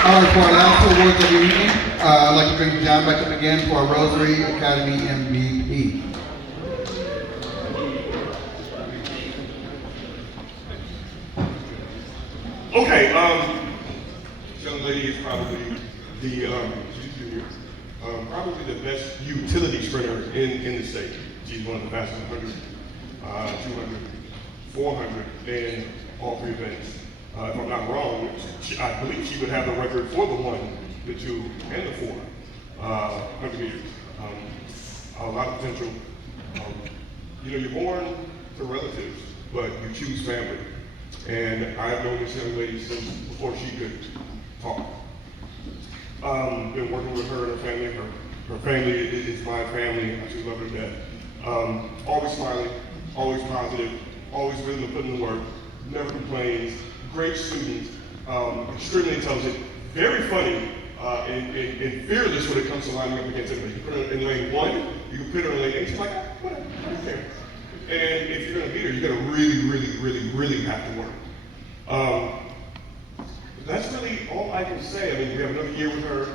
All right, for our last two awards of the evening, I'd like to bring John back up again for our Rosary Academy MVP. Okay, this young lady is probably probably the best utility sprinter in the state. She's one of the fastest 100, 200, 400 in all three events. If I'm not wrong, I believe she would have the record for the 1, the 2, and the 4 100 meters. A lot of potential. You're born to relatives, but you choose family. And I've known this young lady since before she could talk. Been working with her and her family. Her family is my family. I just love her to death. Always smiling, always positive, always willing to put in the work, never complains. Great student, extremely intelligent, very funny, and fearless when it comes to lining up against everybody. You put her in lane 1, you can put her in lane 8, she's like, whatever, I don't care. And if you're gonna beat her, you're gonna really have to work. That's really all I can say. I mean, we have another year with her.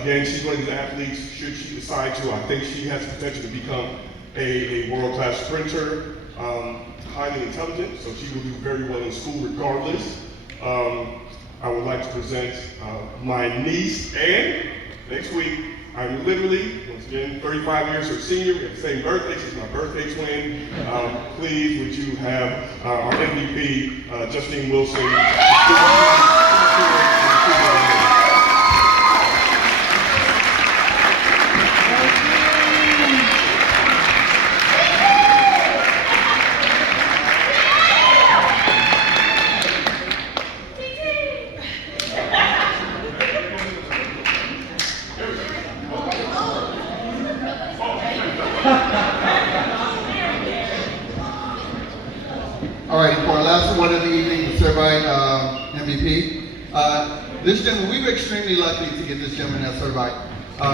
Again, she's one of these athletes, should she decide to, I think she has the potential to become a world-class sprinter. Highly intelligent, so she will do very well in school regardless. I would like to present my niece, and next week, I'm literally, once again, 35 years her senior. We have the same birthday. She's my birthday twin. Please, would you have our MVP, Justine Wilson. All right, for our last award of the evening, the Servite MVP. This gentleman, we were extremely lucky to get this gentleman at Servite.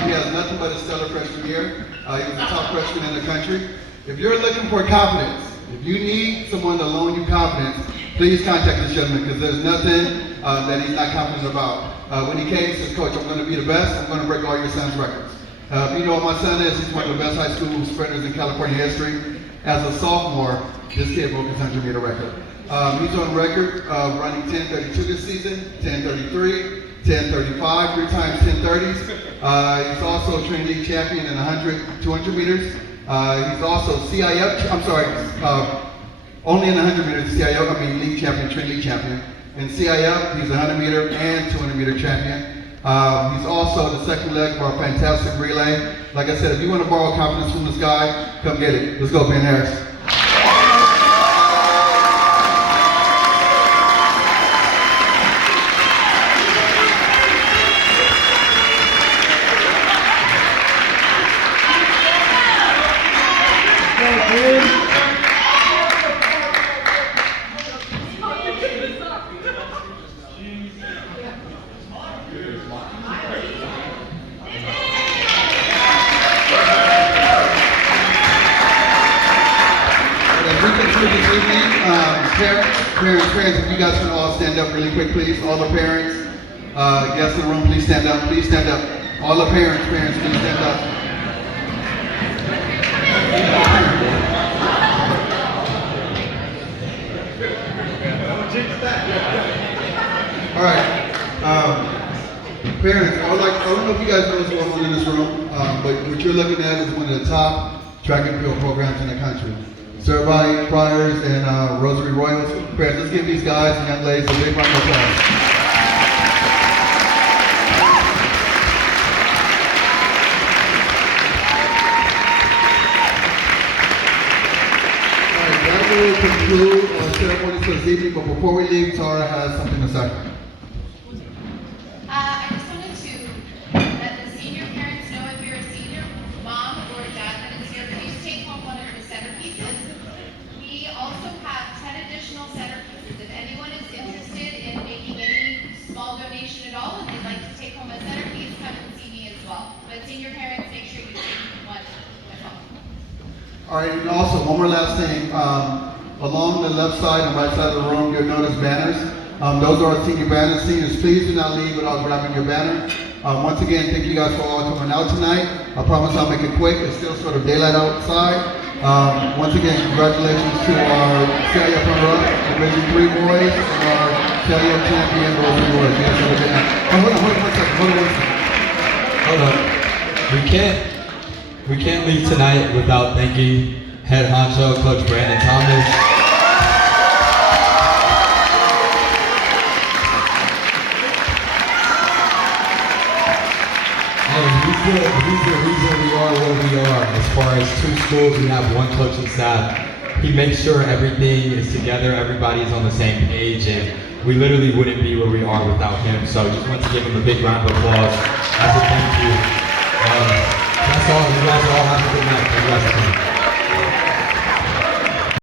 He has nothing but a stellar freshman year. He was the top freshman in the country. If you're looking for confidence, if you need someone to loan you confidence, please contact this gentleman because there's nothing that he's not confident about. When he came, he says, "Coach, I'm going to be the best. I'm going to break all your son's records." You know what my son is? He's one of the best high school sprinters in California history. As a sophomore, this kid broke his 100-meter record. He's on record running 10:32 this season, 10:33, 10:35, 3 times 10:30s. He's also a Trinity League champion in 100, 200 meters. He's also CIF, only in 100 meters, CIF, league champion, Trinity League champion. In CIF, he's a 100-meter and 200-meter champion. He's also the second leg of our fantastic relay. Like I said, if you want to borrow confidence from this guy, come get it. Let's go, Ben Harris. Parents, if you guys can all stand up really quick, please. All the parents, guests in the room, please stand up. Please stand up. All the parents, please stand up. All right. Parents, I don't know if you guys know what's going on in this room, but what you're looking at is one of the top track and field programs in the country. Servite, Friars, and Rosary Royals. Parents, let's give these guys and young ladies a big round of applause. That will conclude our ceremony for this evening, but before we leave, Tara has something to say. I just wanted to let the senior parents know, if you're a senior mom or dad that is here, please take home one of the centerpieces. We also have 10 additional centerpieces. If anyone is interested in making any small donation at all and they'd like to take home a centerpiece, come and see me as well. But senior parents, make sure you take one at home. All right, and also one more last thing. Along the left side and right side of the room, you'll notice banners. Those are our senior banners. Seniors, please do not leave without grabbing your banner. Once again, thank you guys for all coming out tonight. I promise I'll make it quick. It's still sort of daylight outside. Once again, congratulations to our Celia runner-up, Division 3 boys, and our Celia champion, Rosary boys. Yes, have a good night. Hold on one second. Hold on. We can't leave tonight without thanking head honcho, Coach Brandon Thomas. He's the reason we are where we are. As far as 2 schools, we have 1 coaching staff. He makes sure everything is together, everybody's on the same page, and we literally wouldn't be where we are without him. So just want to give him a big round of applause as a thank you. That's all. You guys all have a good night. Thank you guys for coming.